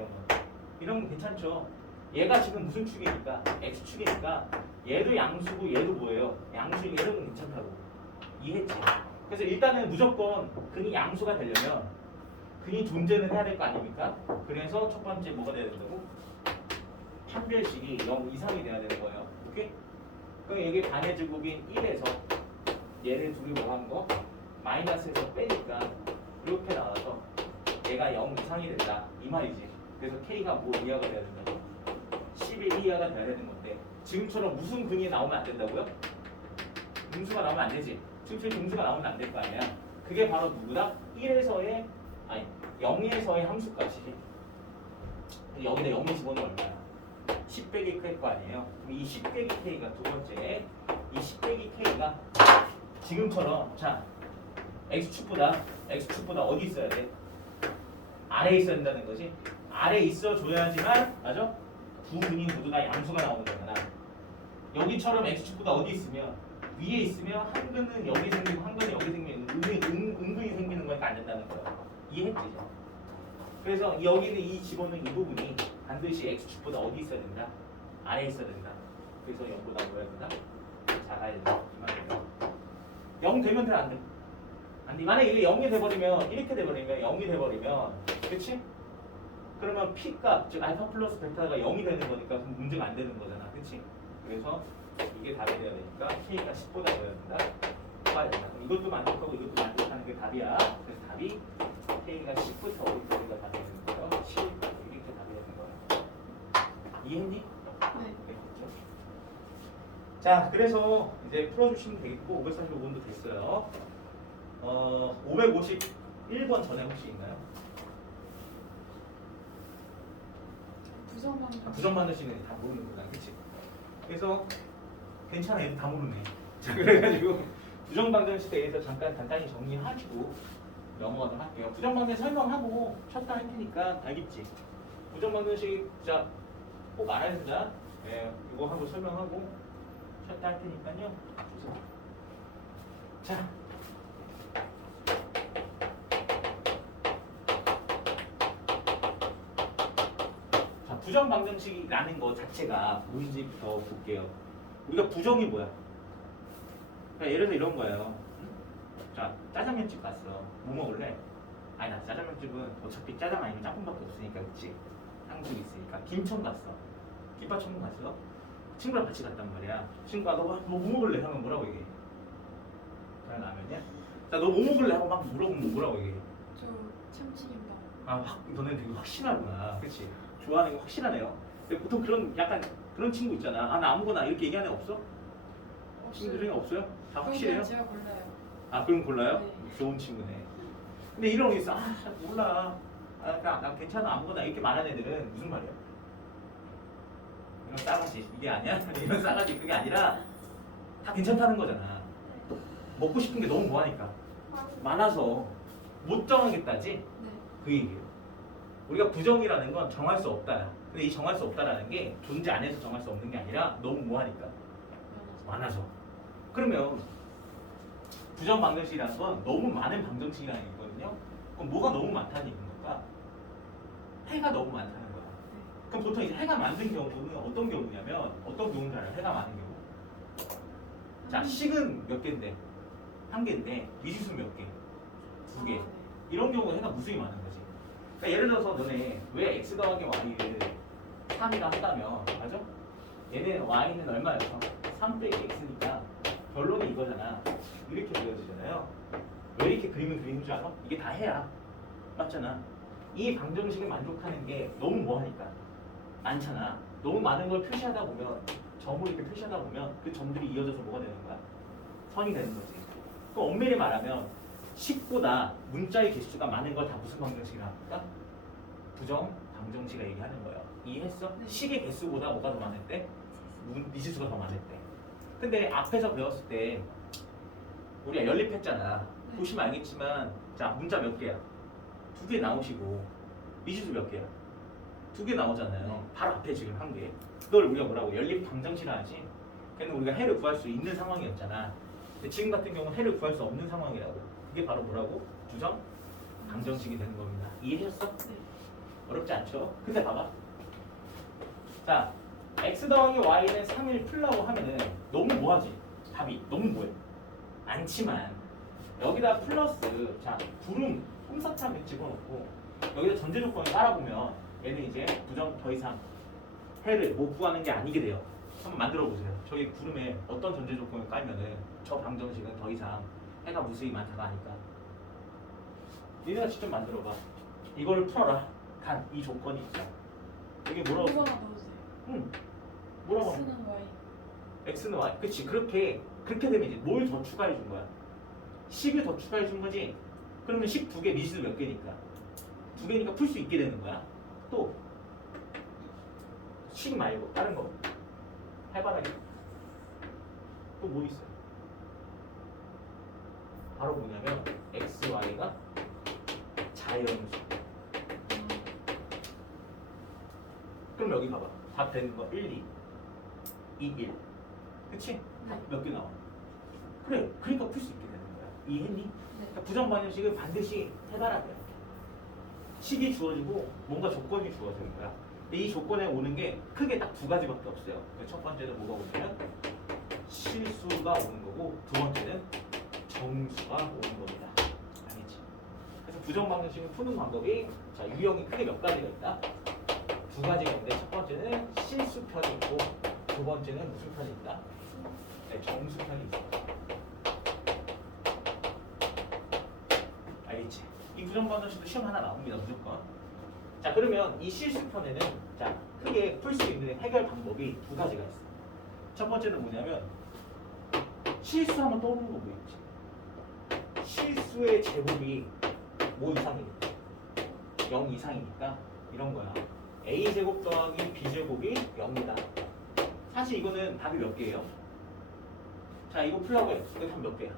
이런 건 괜찮죠. 얘가 지금 무슨 축이니까 x축이니까 얘도 양수고 얘도 뭐예요? 양수 얘는 괜찮다고 이해했지? 그래서 일단은 무조건 근이 양수가 되려면 근이 존재는 해야 될 거 아닙니까? 그래서 첫 번째 뭐가 돼야 된다고? 판별식이 0 이상이 돼야 되는 거예요. 오케이? 그럼 여기 반의 제곱인 1에서 얘를 둘이 뭐 한 거? 마이너스에서 빼니까 이렇게 나와서 얘가 0 이상이 된다 이 말이지. 그래서 K가 뭐 이하가 돼야 된다고? 11 이하가 돼야 되는 건데 지금처럼 무슨 근이 나오면 안 된다고요? 음수가 나오면 안 되지. 지금처럼 음수가 나오면 안 될 거 아니야. 그게 바로 누구다? 1에서의 아니 0에서의 함수까지. 여기다 0을 집어넣으면 얼마야? 10 빼기 K일 거 아니에요. 그럼 이 10 빼기 K가 두 번째 이 10 빼기 K가 지금처럼 자 X축보다 어디 있어야 돼? 아래에 있어야 된다는 거지. 아래에 있어 줘야지만 맞아? 두 근이 모두 다 양수가 나오는 거잖아. 여기처럼 X축보다 어디 있으면 위에 있으면 한 근은 여기 생기고 한 근은 여기 생기면 은근히 생기는 거니까 안 된다는 거야. 이해했지? 그래서 여기는 이 집어넣은 이 부분이 반드시 X축보다 어디 있어야 된다? 아래에 있어야 된다. 그래서 0보다 뭐야 된다? 작아야 된다. 이 말이에요. 0 되면 돼? 안 돼? 안 돼. 만약에 이게 0이 돼버리면 이렇게 돼버리면 0이 돼버리면 그치? 그러면 P값 즉 알파 플러스 베타가 0이 되는 거니까 그럼 문제가 안 되는 거잖아. 그치? 그래서 이게 답이 되어야 되니까 K가 10보다 되어야 된다. 봐야 된다. 그럼 이것도 만족하고 이것도 만족하는 게 답이야. 그래서 답이 K가 10부터 어디까지가 답이 되는 거예요? 10까지 이렇게 답이 되는 거예요. 이해했니? 네. 그렇죠? 자, 그래서 이제 풀어주시면 되겠고 545번도 됐어요. 551번 전에 혹시 있나요? 부정 만드시는 다 모르는구나, 그치? 그래서 괜찮아, 얘도 다 모르네. 자, 그래가지고 부정 방정식에 대해서 잠깐 간단히 정리하시고 넘어가도록 할게요. 부정 방정 설명하고 쳤다 할 테니까 알겠지? 부정 방정식 자 꼭 알아야 된다. 네, 이거 하고 설명하고 쳤다 할 테니까요. 주세요. 자. 부정 방정식이라는 거 자체가 뭔지부터 볼게요. 우리가 부정이 뭐야? 그러니까 예를 들어 이런 거예요. 자, 짜장면집 갔어. 뭐 먹을래? 아니 나 짜장면집은 어차피 짜장 아니면 짬뽕밖에 없으니까 그치? 한국에 있으니까 김천 갔어. 김밥 천국 갔어. 친구랑 같이 갔단 말이야. 친구가 너 뭐 먹을래? 하면 뭐라고 얘기해? 그냥 라면이야? 자, 너 뭐 먹을래? 하고 막 물어보면 뭐라고 얘기해? 저 참치김밥. 아, 너네 되게 확실하구나. 그치? 좋아하는 게 확실하네요. 근데 보통 그런 약간 그런 친구 있잖아. 아, 나 아무거나 이렇게 얘기하는 애 없어? 친구 중에 없어요? 다 확실해요? 제가 골라요. 아, 그럼 골라요? 네. 좋은 친구네. 근데 이런 거 있어. 아, 잘 몰라. 아, 나 괜찮아. 아무거나 이렇게 말하는 애들은 무슨 말이야? 이런 싸가지. 이게 아니야? 이런 싸가지. 그게 아니라 다 괜찮다는 거잖아. 먹고 싶은 게 너무 뭐하니까. 많아서 못 정하겠다지? 네. 그 얘기예요. 우리가 부정이라는 건 정할 수 없다. 근데 이 정할 수 없다라는 게 존재 안에서 정할 수 없는 게 아니라 너무 뭐하니까 많아서. 그러면 부정 방정식이라는 건 너무 많은 방정식이라는 얘기거든요. 그럼 뭐가 너무 많다는 얘기인 걸까? 해가 너무 많다는 거야. 그럼 보통 이제 해가 많은 경우는 어떤 경우냐면 어떤 경우인 줄 알아요? 해가 많은 경우. 자, 식은 몇 개인데? 한 개인데 미지수 몇 개? 두 개. 이런 경우가 해가 무수히 많은 거지. 그러니까 예를 들어서 너네 왜 x 더하기 y를 3이라 한다면 맞아? 얘는 y는 얼마였어? 3 빼기 x니까 결론이 이거잖아. 이렇게 되어지잖아요. 왜 이렇게 그림을 그리는 줄 알아? 이게 다 해야 맞잖아. 이 방정식을 만족하는 게 너무 뭐하니까 많잖아. 너무 많은 걸 표시하다 보면 점을 이렇게 표시하다 보면 그 점들이 이어져서 뭐가 되는 거야? 선이 되는 거지. 그럼 엄밀히 말하면 10보다 문자의 개수가 많은 걸 다 무슨 방정식이라 합니까? 부정 방정식을 얘기하는 거예요. 이해했어? 네. 식의 개수보다 뭐가 더 많을 때? 미지수가 더 많을 때. 근데 앞에서 배웠을 때 우리가 연립했잖아. 네. 보시면 알겠지만 자, 문자 몇 개야? 2개 나오시고 미지수 몇 개야? 2개 나오잖아요. 네. 바로 앞에 지금 한 개. 그걸 우리가 뭐라고? 연립 방정식이라 하지? 걔는 우리가 해를 구할 수 있는 상황이었잖아. 근데 지금 같은 경우는 해를 구할 수 없는 상황이라고. 그게 바로 뭐라고? 부정 방정식이 되는 겁니다. 이해하셨어? 네. 어렵지 않죠? 근데 봐봐. 자, x 더하기 y는 3을 풀라고 하면은 너무 뭐하지? 답이 너무 뭐해? 않지만 여기다 플러스 자 구름 솜사탕 이렇게 집어넣고 여기다 전제 조건을 깔아보면 얘는 이제 부정 더 이상 해를 못 구하는 게 아니게 돼요. 한번 만들어 보세요. 저희 구름에 어떤 전제 조건을 깔면은 저 방정식은 더 이상 해가 무수히 많다가 아니까. 니네가 직접 만들어봐. 이걸 풀어라. 단 이 조건이 있어. 이게 뭐라고? 누가 넣어주세요. 응. 뭐라고? X는 Y. x는 y. 그치. 그렇게 되면 이제 뭘 더 추가해 준 거야? 10을 더 추가해 준 거지. 그러면 10 두 개, 미지수 몇 개니까? 두 개니까 풀 수 있게 되는 거야. 또 10 말고 다른 거 해바라기. 또 뭐 있어요? 바로 뭐냐면 x, y가 자연수. 그럼 여기 봐봐. 답 되는 거 1, 2, 1. 그치? 네. 몇 개 나와? 그래. 그러니까 풀 수 있게 되는 거야. 이해했니? 네. 그러니까 부정반응식은 반드시 해봐라 그래. 식이 주어지고 뭔가 조건이 주어지는 거야. 근데 이 조건에 오는 게 크게 딱 두 가지밖에 없어요. 첫 번째는 뭐가 오냐면 실수가 오는 거고 두 번째는 정수가 오는 겁니다. 알겠지? 그래서 부정반응식을 푸는 방법이 자 유형이 크게 몇 가지가 있다. 두 가지가 있는데 첫 번째는 실수편이 있고 두 번째는 무슨 편이 있다? 네, 정수편이 있어. 알겠지? 이 부정반응식도 시험 하나 나옵니다 무조건. 자 그러면 이 실수편에는 자 크게 풀 수 있는 해결 방법이 두 가지가 있어. 첫 번째는 뭐냐면 실수하면 떠오르는 거 뭐였지? 실수의 제곱이 뭐 이상이니까 0 이상이니까 이런 거야. a제곱 더하기 b제곱이 0이다. 사실 이거는 답이 몇 개예요? 자 이거 풀라고 해. 이거 답 몇 개야?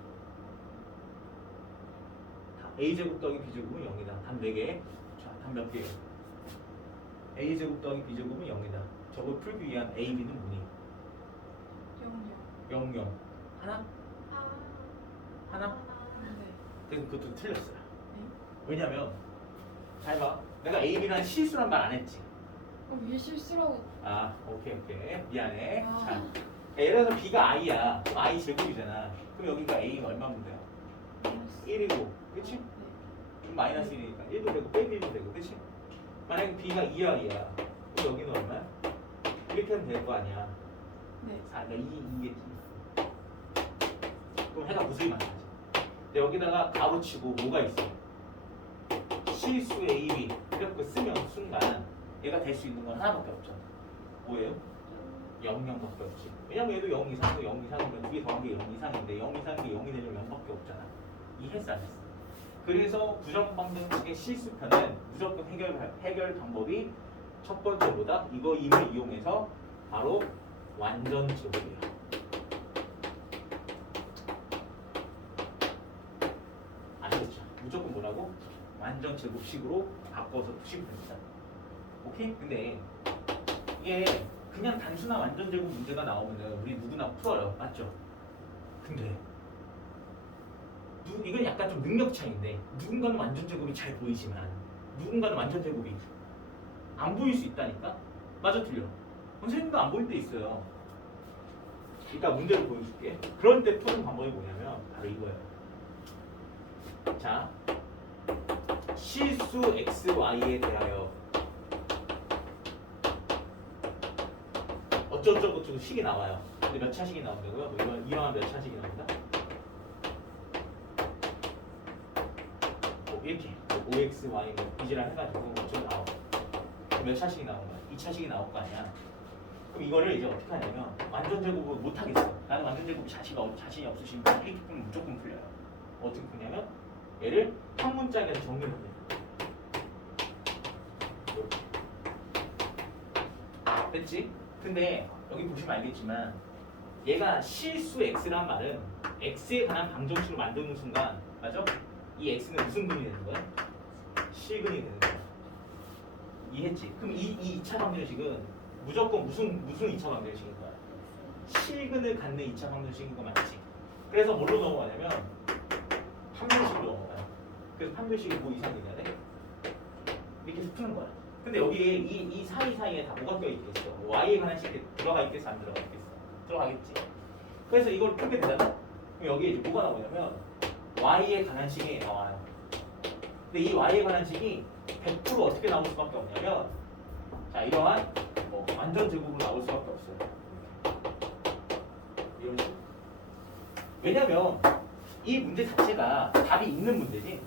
a제곱 더하기 b제곱은 0이다. 답 4개. 자, 답 몇 개예요? a제곱 더하기 b제곱은 0이다. 저걸 풀기 위한 a, b는 뭐니? 0, 0, 0. 하나? 아. 하나? 네. 그래서 그것도 틀렸어요. 네. 왜냐면 잘 봐. 내가 a, b라는 실수란 말 안 했지. 그럼 위에 실수라고. 아, 오케이. 미안해. 아. 자, 예를 들어서 b가 i야. 그럼 i 제곱이잖아. 그럼 여기가 a가 얼마면 돼요? 마이너스. 1이고, 그치? 네. 그럼 마이너스 1이니까 1도 되고 빼기 1도 되고, 그치? 만약에 b가 2r이야. 그럼 여기는 얼마야? 이렇게 하면 될 거 아니야. 네. 4, 그러니까 2겠지. 그럼 해가 무수히 많아지. 근데 여기다가 값붙이고 뭐가 있어? 실수 a, b 이렇게 쓰면 순간 얘가 될 수 있는 건 하나밖에 없잖아. 뭐예요? 0, 0밖에 없지. 왜냐면 얘도 0 이상도 0 이상이면 두 개 더한 게 0 이상인데 0 이상인 게 0이 되려면 0밖에 없잖아. 이해했어 안 했어? 그래서 부정방정식의 실수편은 무조건 해결 방법이 첫 번째보다 이거 임을 이용해서 바로 완전 제곱이에요. 아시겠죠? 무조건 뭐라고? 완전 제곱식으로 바꿔서 푸시면 됩니다. 오케이? 근데 이게 그냥 단순한 완전 제곱 문제가 나오면은 우리 누구나 풀어요. 맞죠? 근데 이건 약간 좀 능력 차이인데 누군가는 완전 제곱이 잘 보이지만 누군가는 완전 제곱이 안 보일 수 있다니까? 맞아 틀려? 선생님도 안 보일 때 있어요. 이따 문제를 보여줄게. 그럴 때 푸는 방법이 뭐냐면 바로 이거예요. 자, 실수 x, y에 대하여 어쩌고저쩌고 식이 나와요. 근데 몇 차식이 나온다고요? 뭐 이왕 몇 차식이 나온다? 이렇게 5x, y 뭐 이지랑 해가지고 어쩌고 나와. 몇 차식이 나온 거야? 2차식이 나올 거 아니야? 그럼 이거를 이제 어떻게 하냐면 완전 제곱을 못 하겠어. 나는 완전 제곱이 자신이 없으시면 이렇게 풀면 무조건 풀려요. 어떻게 푸냐면 얘를 한 문짝에서 정리를 합니다. 이렇게. 됐지? 근데 여기 보시면 알겠지만 얘가 실수 x란 말은 x에 관한 방정식을 만드는 순간 맞아? 이 x는 무슨 근이 되는 거야? 실근이 되는 거야. 이해했지? 그럼 이 2차 방정식은 무조건 무슨 2차 방정식인 거야? 실근을 갖는 2차 방정식인 거 맞지? 그래서 뭘로 넘어가냐면 판별식으로 넘어가요. 그래서 판별식이 뭐 이상이냐네? 이렇게 해서 푸는 거야. 근데 여기 이 사이에 다 뭐가 껴있겠어? y에 관한 식이 들어가 있겠어? 안 들어가 있겠어? 들어가겠지. 그래서 이걸 풀게 되잖아? 그럼 여기에 이제 뭐가 나오냐면 y에 관한 식이 나와요. 근데 이 y에 관한 식이 100% 어떻게 나올 수밖에 없냐면 자 이러한 뭐 완전 제곱으로 나올 수밖에 없어요. 이런 식으로. 왜냐면 이 문제 자체가 답이 있는 문제지.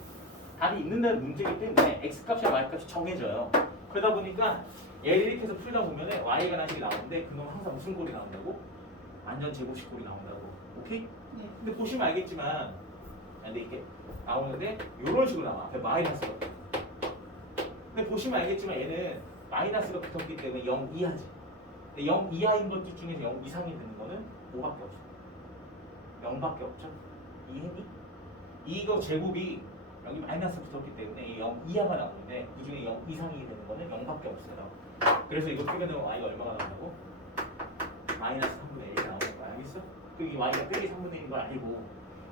답이 있는다는 문제이기 때문에 x값이랑 y값이 정해져요. 그러다 보니까 얘를 이렇게 해서 풀다 보면 y에 관한 식이 나오는데 그놈 항상 무슨 꼴이 나온다고? 완전 제곱식 꼴이 나온다고. 오케이? 네. 근데 보시면 알겠지만 근데 이렇게 나오는데 이런 식으로 나와. 앞에 마이너스가. 근데 보시면 알겠지만 얘는 마이너스가 붙었기 때문에 0 이하지. 근데 0 이하인 것들 중에서 0 이상이 되는 거는 5밖에 없어. 0밖에 없죠. 이해니? 이거 제곱이 여기 마이너스 붙었기 때문에 이 0 이하가 나오는데 그 중에 0 이상이 되는 거는 0밖에 없어요. 그래서 이거 표현하면 y가 얼마가 나온다고? 마이너스 3분의 1이 나오는 거야. 알겠어? 그리고 이 y가 빼기 3분의 1인 걸 알고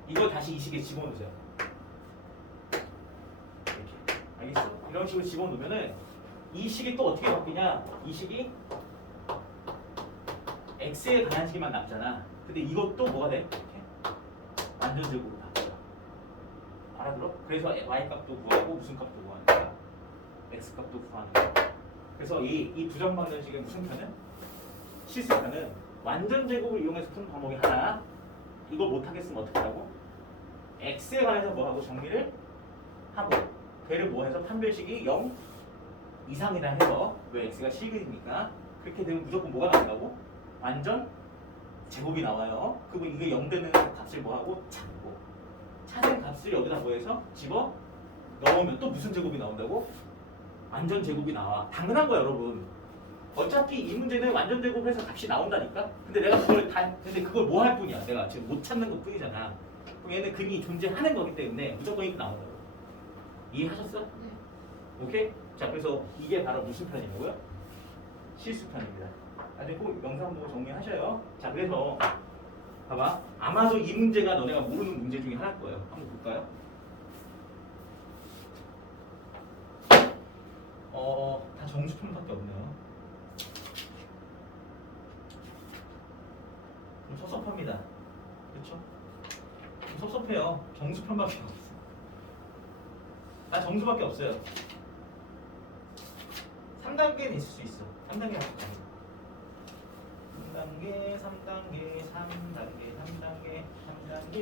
이거 다시 이 식에 집어넣으세요. 이렇게. 알겠어? 이런 식으로 집어넣으면은 이 식이 또 어떻게 바뀌냐? 이 식이 x에 관한 식이만 남잖아. 근데 이것도 뭐가 돼? 이렇게 완전 제곱으로 바뀌어. 알아들어? 그래서 y 값도 구하고 무슨 값도 구하는 거야? x 값도 구하는 거야. 그래서 이 부정방정식의 무슨 편은? 실수편은 완전 제곱을 이용해서 푸는 방법이 하나. 이걸 못하겠으면 어떻게 하고? x에 관해서 뭐하고 정리를 하고 걔를 뭐해서 판별식이 0 이상이다 해서 왜 x가 실근이니까 그렇게 되면 무조건 뭐가 나온다고? 완전 제곱이 나와요. 그리고 이게 0 되는 값을 뭐하고? 찾고 찾은 값을 여기다 뭐해서 집어 넣으면 또 무슨 제곱이 나온다고? 완전 제곱이 나와. 당연한 거야 여러분. 어차피 이 문제는 완전 제곱해서 값이 나온다니까. 근데 내가 그걸 뭐 할 뿐이야. 내가 지금 못 찾는 것 뿐이잖아. 그럼 얘는 근이 존재하는 거기 때문에 무조건 이거 나온다고. 이해하셨어? 네. 오케이? 자 그래서 이게 바로 무슨 편이냐고요? 실수편입니다. 아주 꼭 영상 보고 정리하셔요. 자 그래서 봐봐. 아마도 이 문제가 너네가 모르는 문제 중에 하나일 거예요. 한번 볼까요? 다 정수편밖에 없네요. 좀 섭섭합니다. 그렇죠? 좀 섭섭해요. 정수편밖에 없어. 다 정수밖에 없어요. 3단계는 있을 수 있어. 3단계 할까? 3단계, 3단계, 3단계, 3단계, 3단계,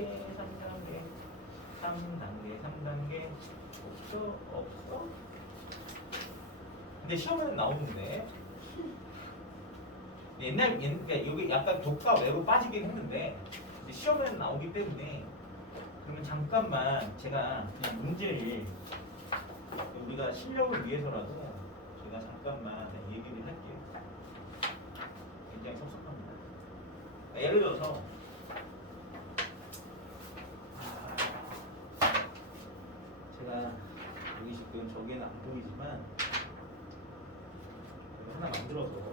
3단계, 3단계, 3단계. 없어? 근데 시험에는 나오는데 그러니까 여기 약간 독과 외로 빠지긴 했는데 이제 시험에는 나오기 때문에 그러면 잠깐만 제가 그냥 문제를 우리가 실력을 위해서라도 제가 잠깐만 얘기를 할게요. 굉장히 섭섭합니다. 예를 들어서 제가 여기 지금 저기에는 안 보이지만 하나 만들어서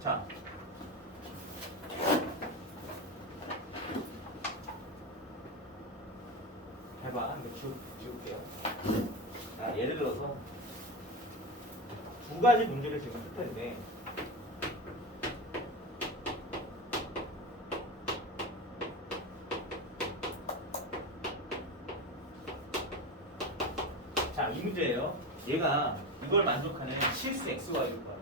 자 해봐. 이거 지울게요. 자, 예를 들어서 두 가지 문제를 지금 풀 텐데 자, 이 문제예요. 얘가 이걸 만족하는 실수 XY일 거야.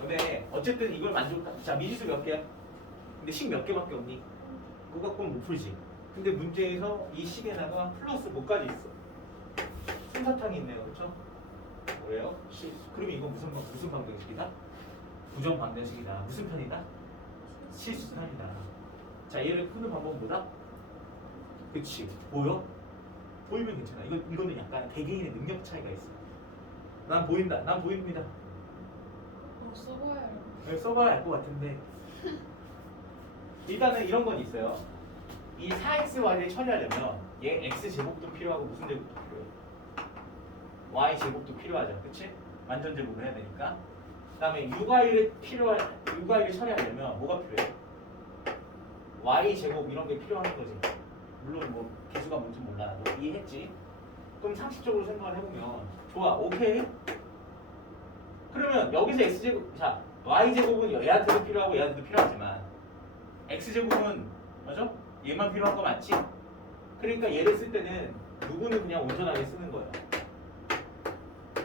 근데 어쨌든 이걸 자, 미지수 몇 개야? 근데 식 몇 개밖에 없니? 그거 갖고는 못 풀지. 근데 문제에서 이 식에다가 플러스 뭐까지 있어? 솜사탕이 있네요. 그렇죠? 왜요? 그럼 이거 무슨 방정식이다? 부정 방정식이다. 무슨 편이다? 실수편이다. 자, 얘를 푸는 방법은 뭐다? 그치. 보여? 보이면 괜찮아. 이거는 약간 개개인의 능력 차이가 있어. 난 보인다. 난 보입니다. 써봐야 알고. 네, 써봐야 알 것 같은데 일단은 이런 건 있어요. 이 4xy를 처리하려면 얘 x제곱도 필요하고 무슨 제곱도 필요해? y제곱도 필요하죠. 그치? 완전 제곱을 해야 되니까 그다음에 육아일을 처리하려면 뭐가 필요해? y 제곱 이런 게 필요한 거지. 물론 뭐 개수가 뭔지 몰라. 너 이해했지? 그럼 상식적으로 생각을 해보면 좋아, 오케이. 그러면 여기서 x 제곱, 자 y 제곱은 얘한테도 필요하고 얘한테도 필요하지만 x 제곱은 맞아? 얘만 필요한 거 맞지? 그러니까 얘를 쓸 때는 누구는 그냥 온전하게 쓰는 거야.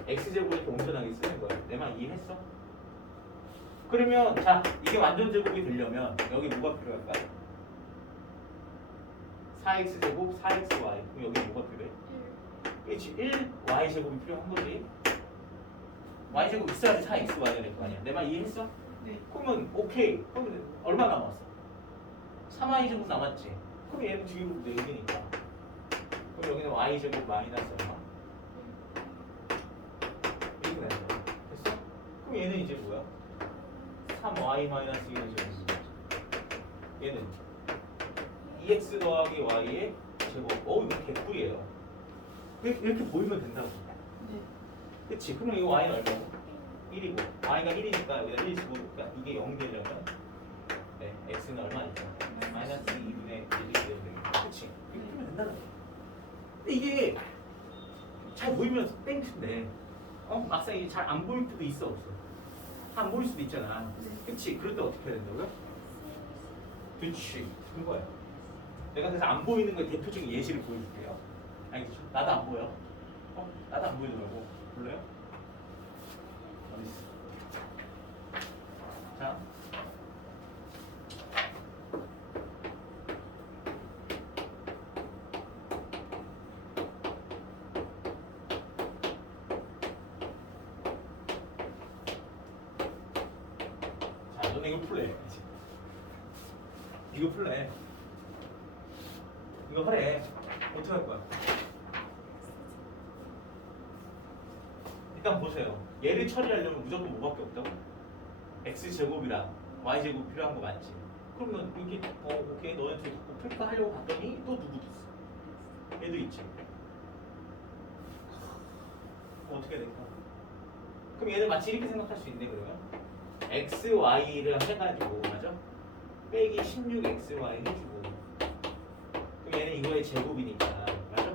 x 제곱을 이렇게 온전하게 쓰는 거야. 내 말 이해했어? 그러면 자 이게 완전 제곱이 되려면 여기 뭐가 필요할까? 4x 제곱 4xy. 그럼 여기 뭐가 필요해? 1 y 제곱이 필요한 거지. y 제곱 있어야지 4xy가 될 거 아니야. 내 말 이해했어? 네. 그러면 오케이. 그러면 얼마 남았어? 3y 제곱 남았지. 그럼 얘는 지금 4개니까. 그럼 여기는 y 제곱 마이너스 얼마? 이렇게 되는 거야. 됐어? 그럼 얘는 이제 뭐야? 3y 마이너스 1을 제곱. 얘는 2x 더하기 y의 제곱. 이거 개꿀이에요. 이렇게 보이면 된다고. 네. 그치? 그러면 이거 y는 얼마고? 1이고 y가 1이니까 여기다 1 집어넣으니까 이게 0이 되려면 네, x는 얼마니까? 마이너스 2분의 1이 되면 되겠다. 그치? 이렇게 풀면 된다는 거야. 근데 이게 잘 보이면 땡인데 막상 이게 잘 안 보일 때도 있어 없어? 안 보일 수도 있잖아. 네. 그치? 그럴 때 어떻게 해야 된다고요? 그치? 그거야. 내가 그래서 안 보이는 거에 대표적인 예시를 보여줄게요. 알겠죠? 나도 안 보여. 나도 안 보이더라고. 몰라요? 어디 있어? 자. 자, 너네 이거 풀래. 이거 풀래. 이거 하래. 어떻게 할 거야? 일단 보세요. 얘를 처리하려면 무조건 뭐밖에 없다고? x제곱이랑 y제곱 필요한 거 맞지? 그러면 여기 오케이 너네 둘 곱했다 하려고 봤더니 또 누구도 있어? 얘도 있지. 어떻게 될까? 그럼 얘는 마치 이렇게 생각할 수 있네. 그러면 x, y를 해가지고 맞아? 빼기 16xy 해주고 그럼 얘는 이거의 제곱이니까 맞아?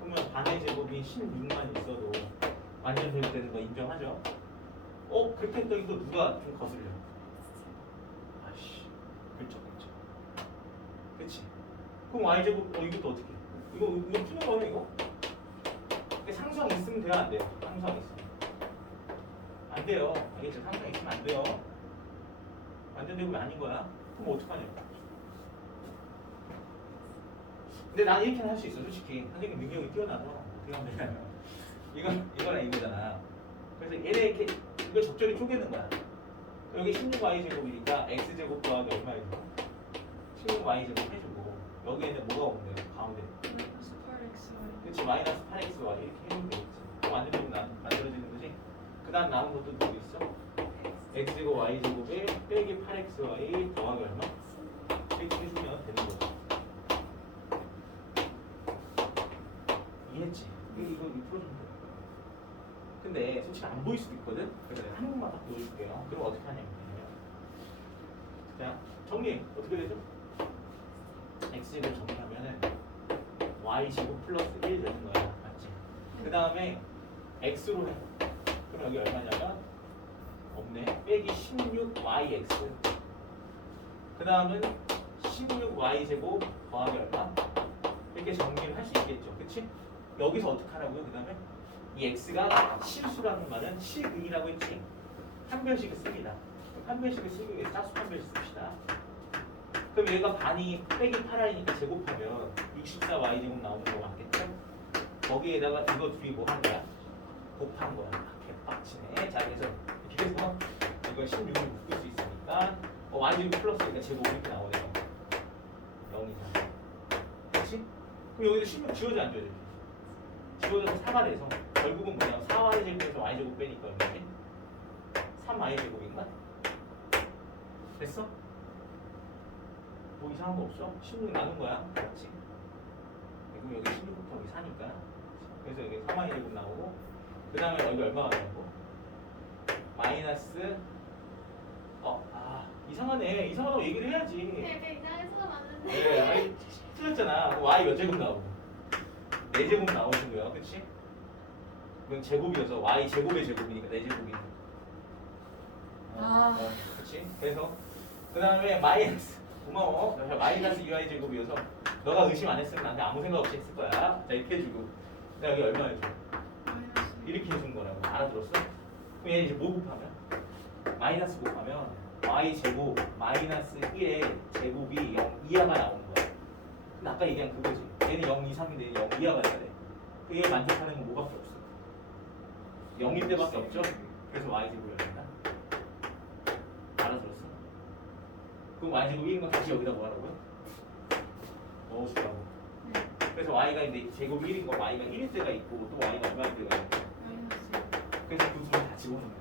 그러면 반의 제곱이 16만 있어도 완전 제곱되는 거 인정하죠? 그렇게 했더니 또 누가 좀 거슬려? 아씨, 그렇죠. 그치? 그럼 y제곱, 이것도 어떻게 해? 이거 푸는 거네, 이거? 근데 상수항 있으면 돼요, 안 돼요? 상수항 있으면. 안 돼요. 알겠죠? 상수항 있으면 안 돼요. 완전 제곱이 아닌 거야. 그럼 어떡하냐고. 근데 난 이렇게는 할 수 있어, 솔직히. 선생님 능력이 뛰어나서 어떻게 하면 되냐면 이거랑 이거잖아. 그래서 얘네 이렇게 이걸 적절히 쪼개는 거야. 여기 16y 제곱이니까 x 제곱 더하기 얼마예요? 16y 제곱 해주고 여기에는 뭐가 오면 돼요? 가운데. 마이너스 8xy. 그렇지, 마이너스 8xy 이렇게 해주면 되겠지. 완전 제곱 만들어지는 거지. 그 다음 남은 것도 누구 있어? x 제곱 y 제곱에 빼기 8xy 더하기 얼마? 이렇게 해주면 되는 거죠. 이해했지? 이거 풀어주면 돼. 근데 솔직히 안 보일 수도 있거든? 그래서 내가 한 번만 딱 보여줄게요. 그럼 어떻게 하냐면 자, 정리 어떻게 되죠? x제곱 정리하면은 y제곱 플러스 1 되는 거야. 맞지? 그 다음에 x로 해. 그럼 여기 얼마냐면 없네. 빼기 16yx. 그 다음은 16y제곱 더하기 얼마? 이렇게 정리를 할 수 있겠죠. 그치? 여기서 어떻게 하라고요? 그 다음에 이 x가 실수라는 말은 실근이라고 했지. 한 별씩을 씁니다. 한 별씩을 쓰기 위해서 짝수 한 별씩 씁시다. 그럼 얘가 반이 빼기 8i니까 제곱하면 64y 제곱 나오는 거 맞겠죠? 거기에다가 이거 둘이 뭐 한 거야? 곱한 거야. 개빡치네. 자, 그래서 이거 16을 묶을 수 있으니까 y 제곱 플러스니까 제곱 이렇게 나오네요. 0이다. 그렇지? 그럼 여기서 16 지워져 안 지워져? 지워져서 4가 돼서 결국은 뭐냐? 4y 제곱에서 y 제곱 빼니까 얼마지? 3y 제곱인가? 됐어? 뭐 이상한 거 없어? 16 나눈 거야? 맞지? 그럼 여기 16부터 여기 4니까 그래서 여기 3y 제곱 나오고 그 다음에 여기 얼마가 나오고? 마이너스 이상하네. 이상하다고 얘기를 해야지. 되게 이상해서 맞는데. 네, 아니 틀렸잖아. 그럼 y 몇 제곱 나오고 4제곱 나오는 거야, 그치? 이건 제곱이어서 y 제곱의 제곱이니까 4제곱이. 그치? 그래서 그 다음에 마이너스 고마워. 마이너스 2y 제곱이어서 너가 의심 안 했으면 나한테 아무 생각 없이 했을 거야. 자 이렇게 해주고 자 여기 얼마 해줘? 마이너스 이렇게 해준 거라고. 알아들었어? 그럼 얘 이제 뭐 곱하면? 마이너스 곱하면 y 제곱 마이너스 1의 제곱이 0 이하가 나오는 거야. 근데 아까 얘기한 그거지. 얘는 0 이상인데 얘는 0 이하가 돼야 돼. 그게 만족하는 건 뭐밖에 없어? 0일 때밖에 없죠? 그래서 y 제곱이 된다. 알아들었어? 그럼 y 제곱 1인 건 다시 여기다 뭐하라고요? 넣어주라고. 그래서 y가 이제 제곱 1인 거 y가 1일 때가 있고 또 y가 얼마일 때가 있고. 마이너스 그래서 그 둘을 다 집어넣는 거야.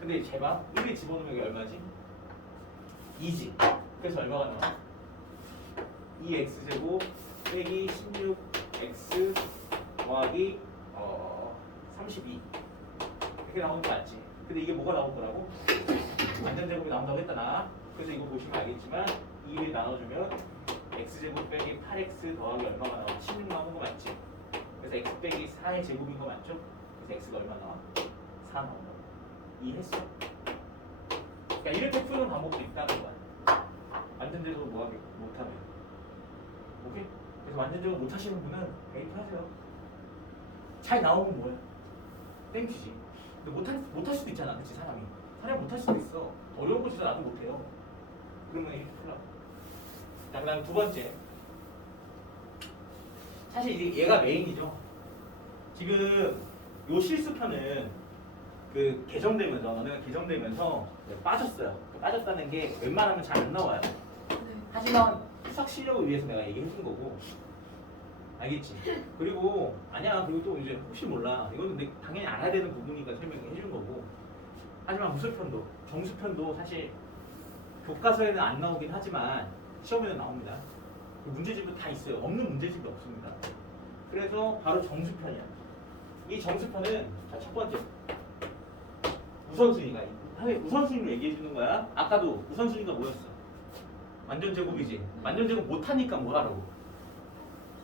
근데 제발 1을 집어넣으면 이게 얼마지? 2지. 그래서 얼마가 나와? 2x제곱 빼기 16x 더하기 32 이렇게 나오는 거 맞지? 근데 이게 뭐가 나올 거라고? 완전 제곱이 나온다고 했잖아. 그래서 이거 보시면 알겠지만 2를 나눠주면 x제곱 빼기 8x 더하기 얼마가 나와? 16 나오는 거 맞지? 그래서 x 빼기 4의 제곱인 거 맞죠? 그래서 x가 얼마 나와? 4 나온다고. 이해했어? 그러니까 이렇게 푸는 방법도 있다는 거야. 완전 제곱 못하면. 오케이? 그래서 완전 제곱 못하시는 분은 데이트 하세요. 잘 나오면 뭐야? 땡큐지. 근데 못할 수도 있잖아, 그치? 사람이 못할 수도 있어. 어려운 거 진짜 나도 못해요. 그러면 이렇게 풀라고. 자, 그 다음에 두 번째. 사실 이제 얘가 메인이죠. 지금 요 실수편은 그 개정되면서 너네가 개정되면서 빠졌어요. 빠졌다는 게 웬만하면 잘 안 나와요. 하지만 수학 실력을 위해서 내가 얘기해 준 거고. 알겠지? 그리고 아니야. 그리고 또 이제 혹시 몰라. 이거는 당연히 알아야 되는 부분이니까 설명해 준 거고. 하지만 무술편도, 정수편도 사실 교과서에는 안 나오긴 하지만 시험에는 나옵니다. 문제집도 다 있어요. 없는 문제집이 없습니다. 그래서 바로 정수편이야. 이 정수편은 자, 첫 번째 우선순위가 우선순위로 얘기해 주는 거야. 아까도 우선순위가 뭐였어? 완전 제곱이지. 완전 제곱 못하니까 뭐하라고?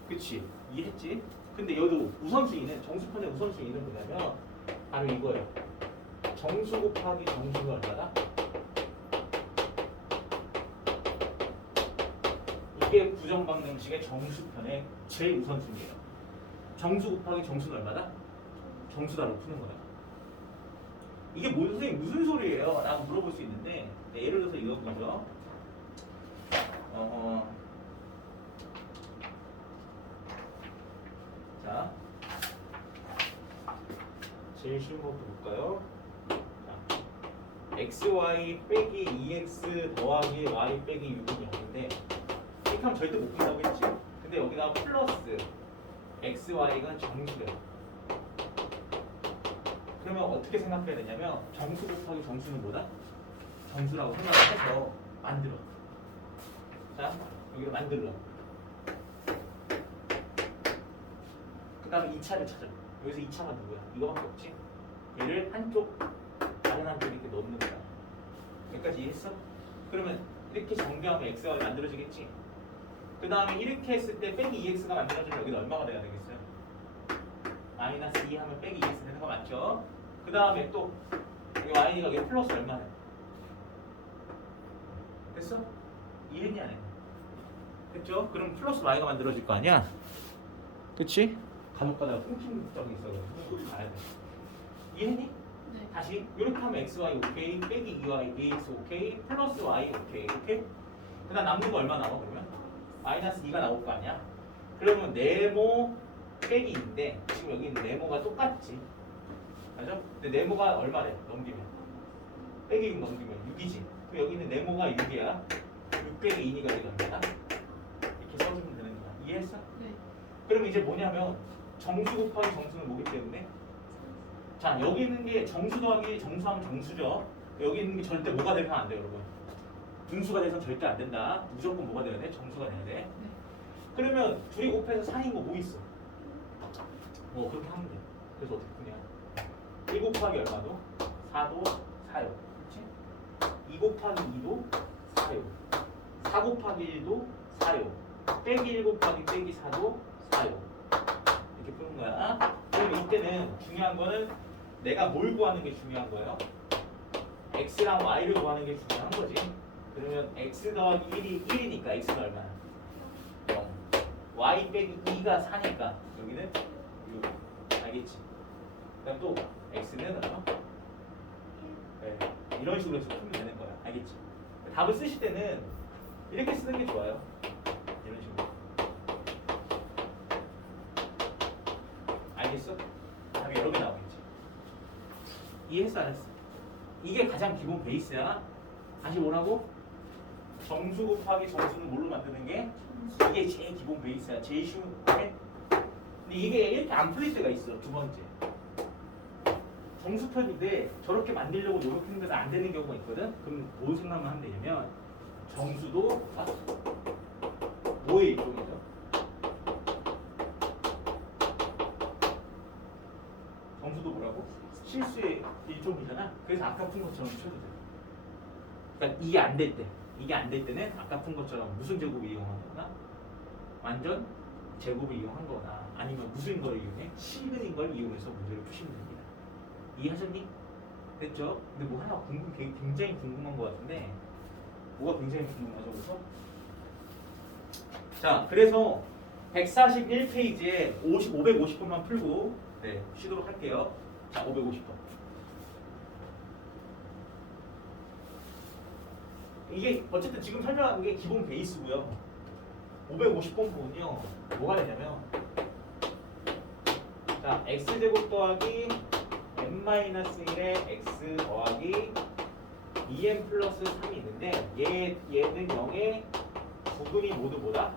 그치? 이해했지? 근데 여기도 우선순위는 정수편의 우선순위는 뭐냐면 바로 이거예요. 정수 곱하기 정수가 얼마다? 이게 부정방정식의 정수편의 제우선순위예요. 정수 곱하기 정수는 얼마다? 정수다로 푸는 거야. 이게 선생님 무슨 소리예요? 라고 물어볼 수 있는데 예를 들어서 이거 보죠. 자, 제일 쉬운 것부터 볼까요? 자, xy 빼기 2x 더하기 y 빼기 6은 0인데 이렇게 하면 절대 못 푼다고 했지. 근데 여기다 플러스 xy가 정수래요. 그러면 어떻게 생각해야 되냐면 정수 곱하기 정수는 뭐다? 정수라고 생각해서 만들어. 자, 여기로 만들어. 그 다음에 2차를 찾아. 여기서 2차가 누구야? 이거밖에 없지? 얘를 한쪽, 다른 한쪽 이렇게 넣는 거야. 여기까지 이해했어? 그러면 이렇게 정비하면 x가 만들어지겠지? 그 다음에 이렇게 했을 때 빼기 2x가 만들어지면 여기는 얼마가 돼야 되겠어요? 마이너스 2 하면 빼기 2x 되는 거 맞죠? 그 다음에 또 여기 y가 여기 플러스 얼마냐? 됐어? 이해했니 안 했니? 됐죠? 그럼 플러스 y가 만들어질 거 아니야? 그치? 간혹가다가 끊긴 적이 있어가지고 알아야 돼. 이해했니? 네. 다시 이렇게 하면 xy 오케이 빼기 2y ax 오케이 플러스 y 오케이 오케이 그 다음 남는 거 얼마 나와 그러면? 마이너스 2가 나올 거 아니야? 그러면 네모 빼기 2인데 지금 여기 있는 네모가 똑같지 맞죠? 근데 네모가 얼마래? 넘기면 빼기 6 넘기면 6이지 그럼 여기 있는 네모가 6이야 6 빼기 2니까 여기 얼마다? 이렇게 써주면 되는 거야 이해했어? 네. 그럼 이제 뭐냐면 정수 곱하기 정수는 뭐기 때문에 자 여기 있는 게 정수 더하기 정수하면 정수죠 여기 있는 게 절대 뭐가 되면 안 돼요 여러분 분수가 돼서 절대 안 된다 무조건 뭐가 돼야 돼? 정수가 돼야 돼 네. 그러면 둘이 곱해서 4인 거 뭐 있어? 그렇게 하면 돼 그래서 어떻게 푸냐 1 곱하기 얼마도? 4도 4요. 그렇지? 2 곱하기 2도 4요. 4 곱하기 1도 4요. 빼기 1 곱하기 빼기 4도 4요. 이렇게 푸는 거야. 그럼 이때는 중요한 거는 내가 뭘 구하는 게 중요한 거예요? x랑 y를 구하는 게 중요한 거지. 그러면 x 더하기 1이 1이니까 x는 얼마야? 0. y 빼기 2가 4니까 여기는 6. 알겠지? 그다음 또 x는 얼마? 네, 이런 식으로 해서 풀면 되는 거야. 알겠지? 답을 쓰실 때는 이렇게 쓰는 게 좋아요. 이런 식으로. 알겠어? 답이 여러 개 나오겠지. 이해했어 안 했어? 이게 가장 기본 베이스야. 다시 뭐라고? 정수 곱하기 정수는 뭘로 만드는 게? 이게 제일 기본 베이스야. 제일 쉬운 거. 근데 이게 이렇게 안 풀릴 때가 있어. 두 번째. 정수편인데 저렇게 만들려고 노력했는데 안 되는 경우가 있거든. 그럼 뭘 생각만 하면 되냐면 정수도 5의 1종이죠. 정수도 뭐라고? 실수의 1종이잖아. 그래서 아까 푼 것처럼 쳐도 돼. 그러니까 이게 안 될 때, 이게 안 될 때는 아까 푼 것처럼 무슨 제곱을 이용한 거나 완전 제곱을 이용한 거나 아니면 무슨 걸 이용해? 실근인 걸 이용해서 문제를 푸시면 됩니다. 이해하셨니? 됐죠? 근데 뭐 하나 굉장히 궁금한 것 같은데 뭐가 굉장히 궁금하죠? 그래서 자, 그래서 141페이지에 550번만 풀고 네, 쉬도록 할게요. 자, 550번. 이게 어쨌든 지금 설명한 게 기본 베이스고요. 550번 부분은요. 뭐가 되냐면 자, x제곱 더하기 n-1의 x 더하기 2n 플러스 3이 있는데 얘는 0에 부분이 모두 뭐다?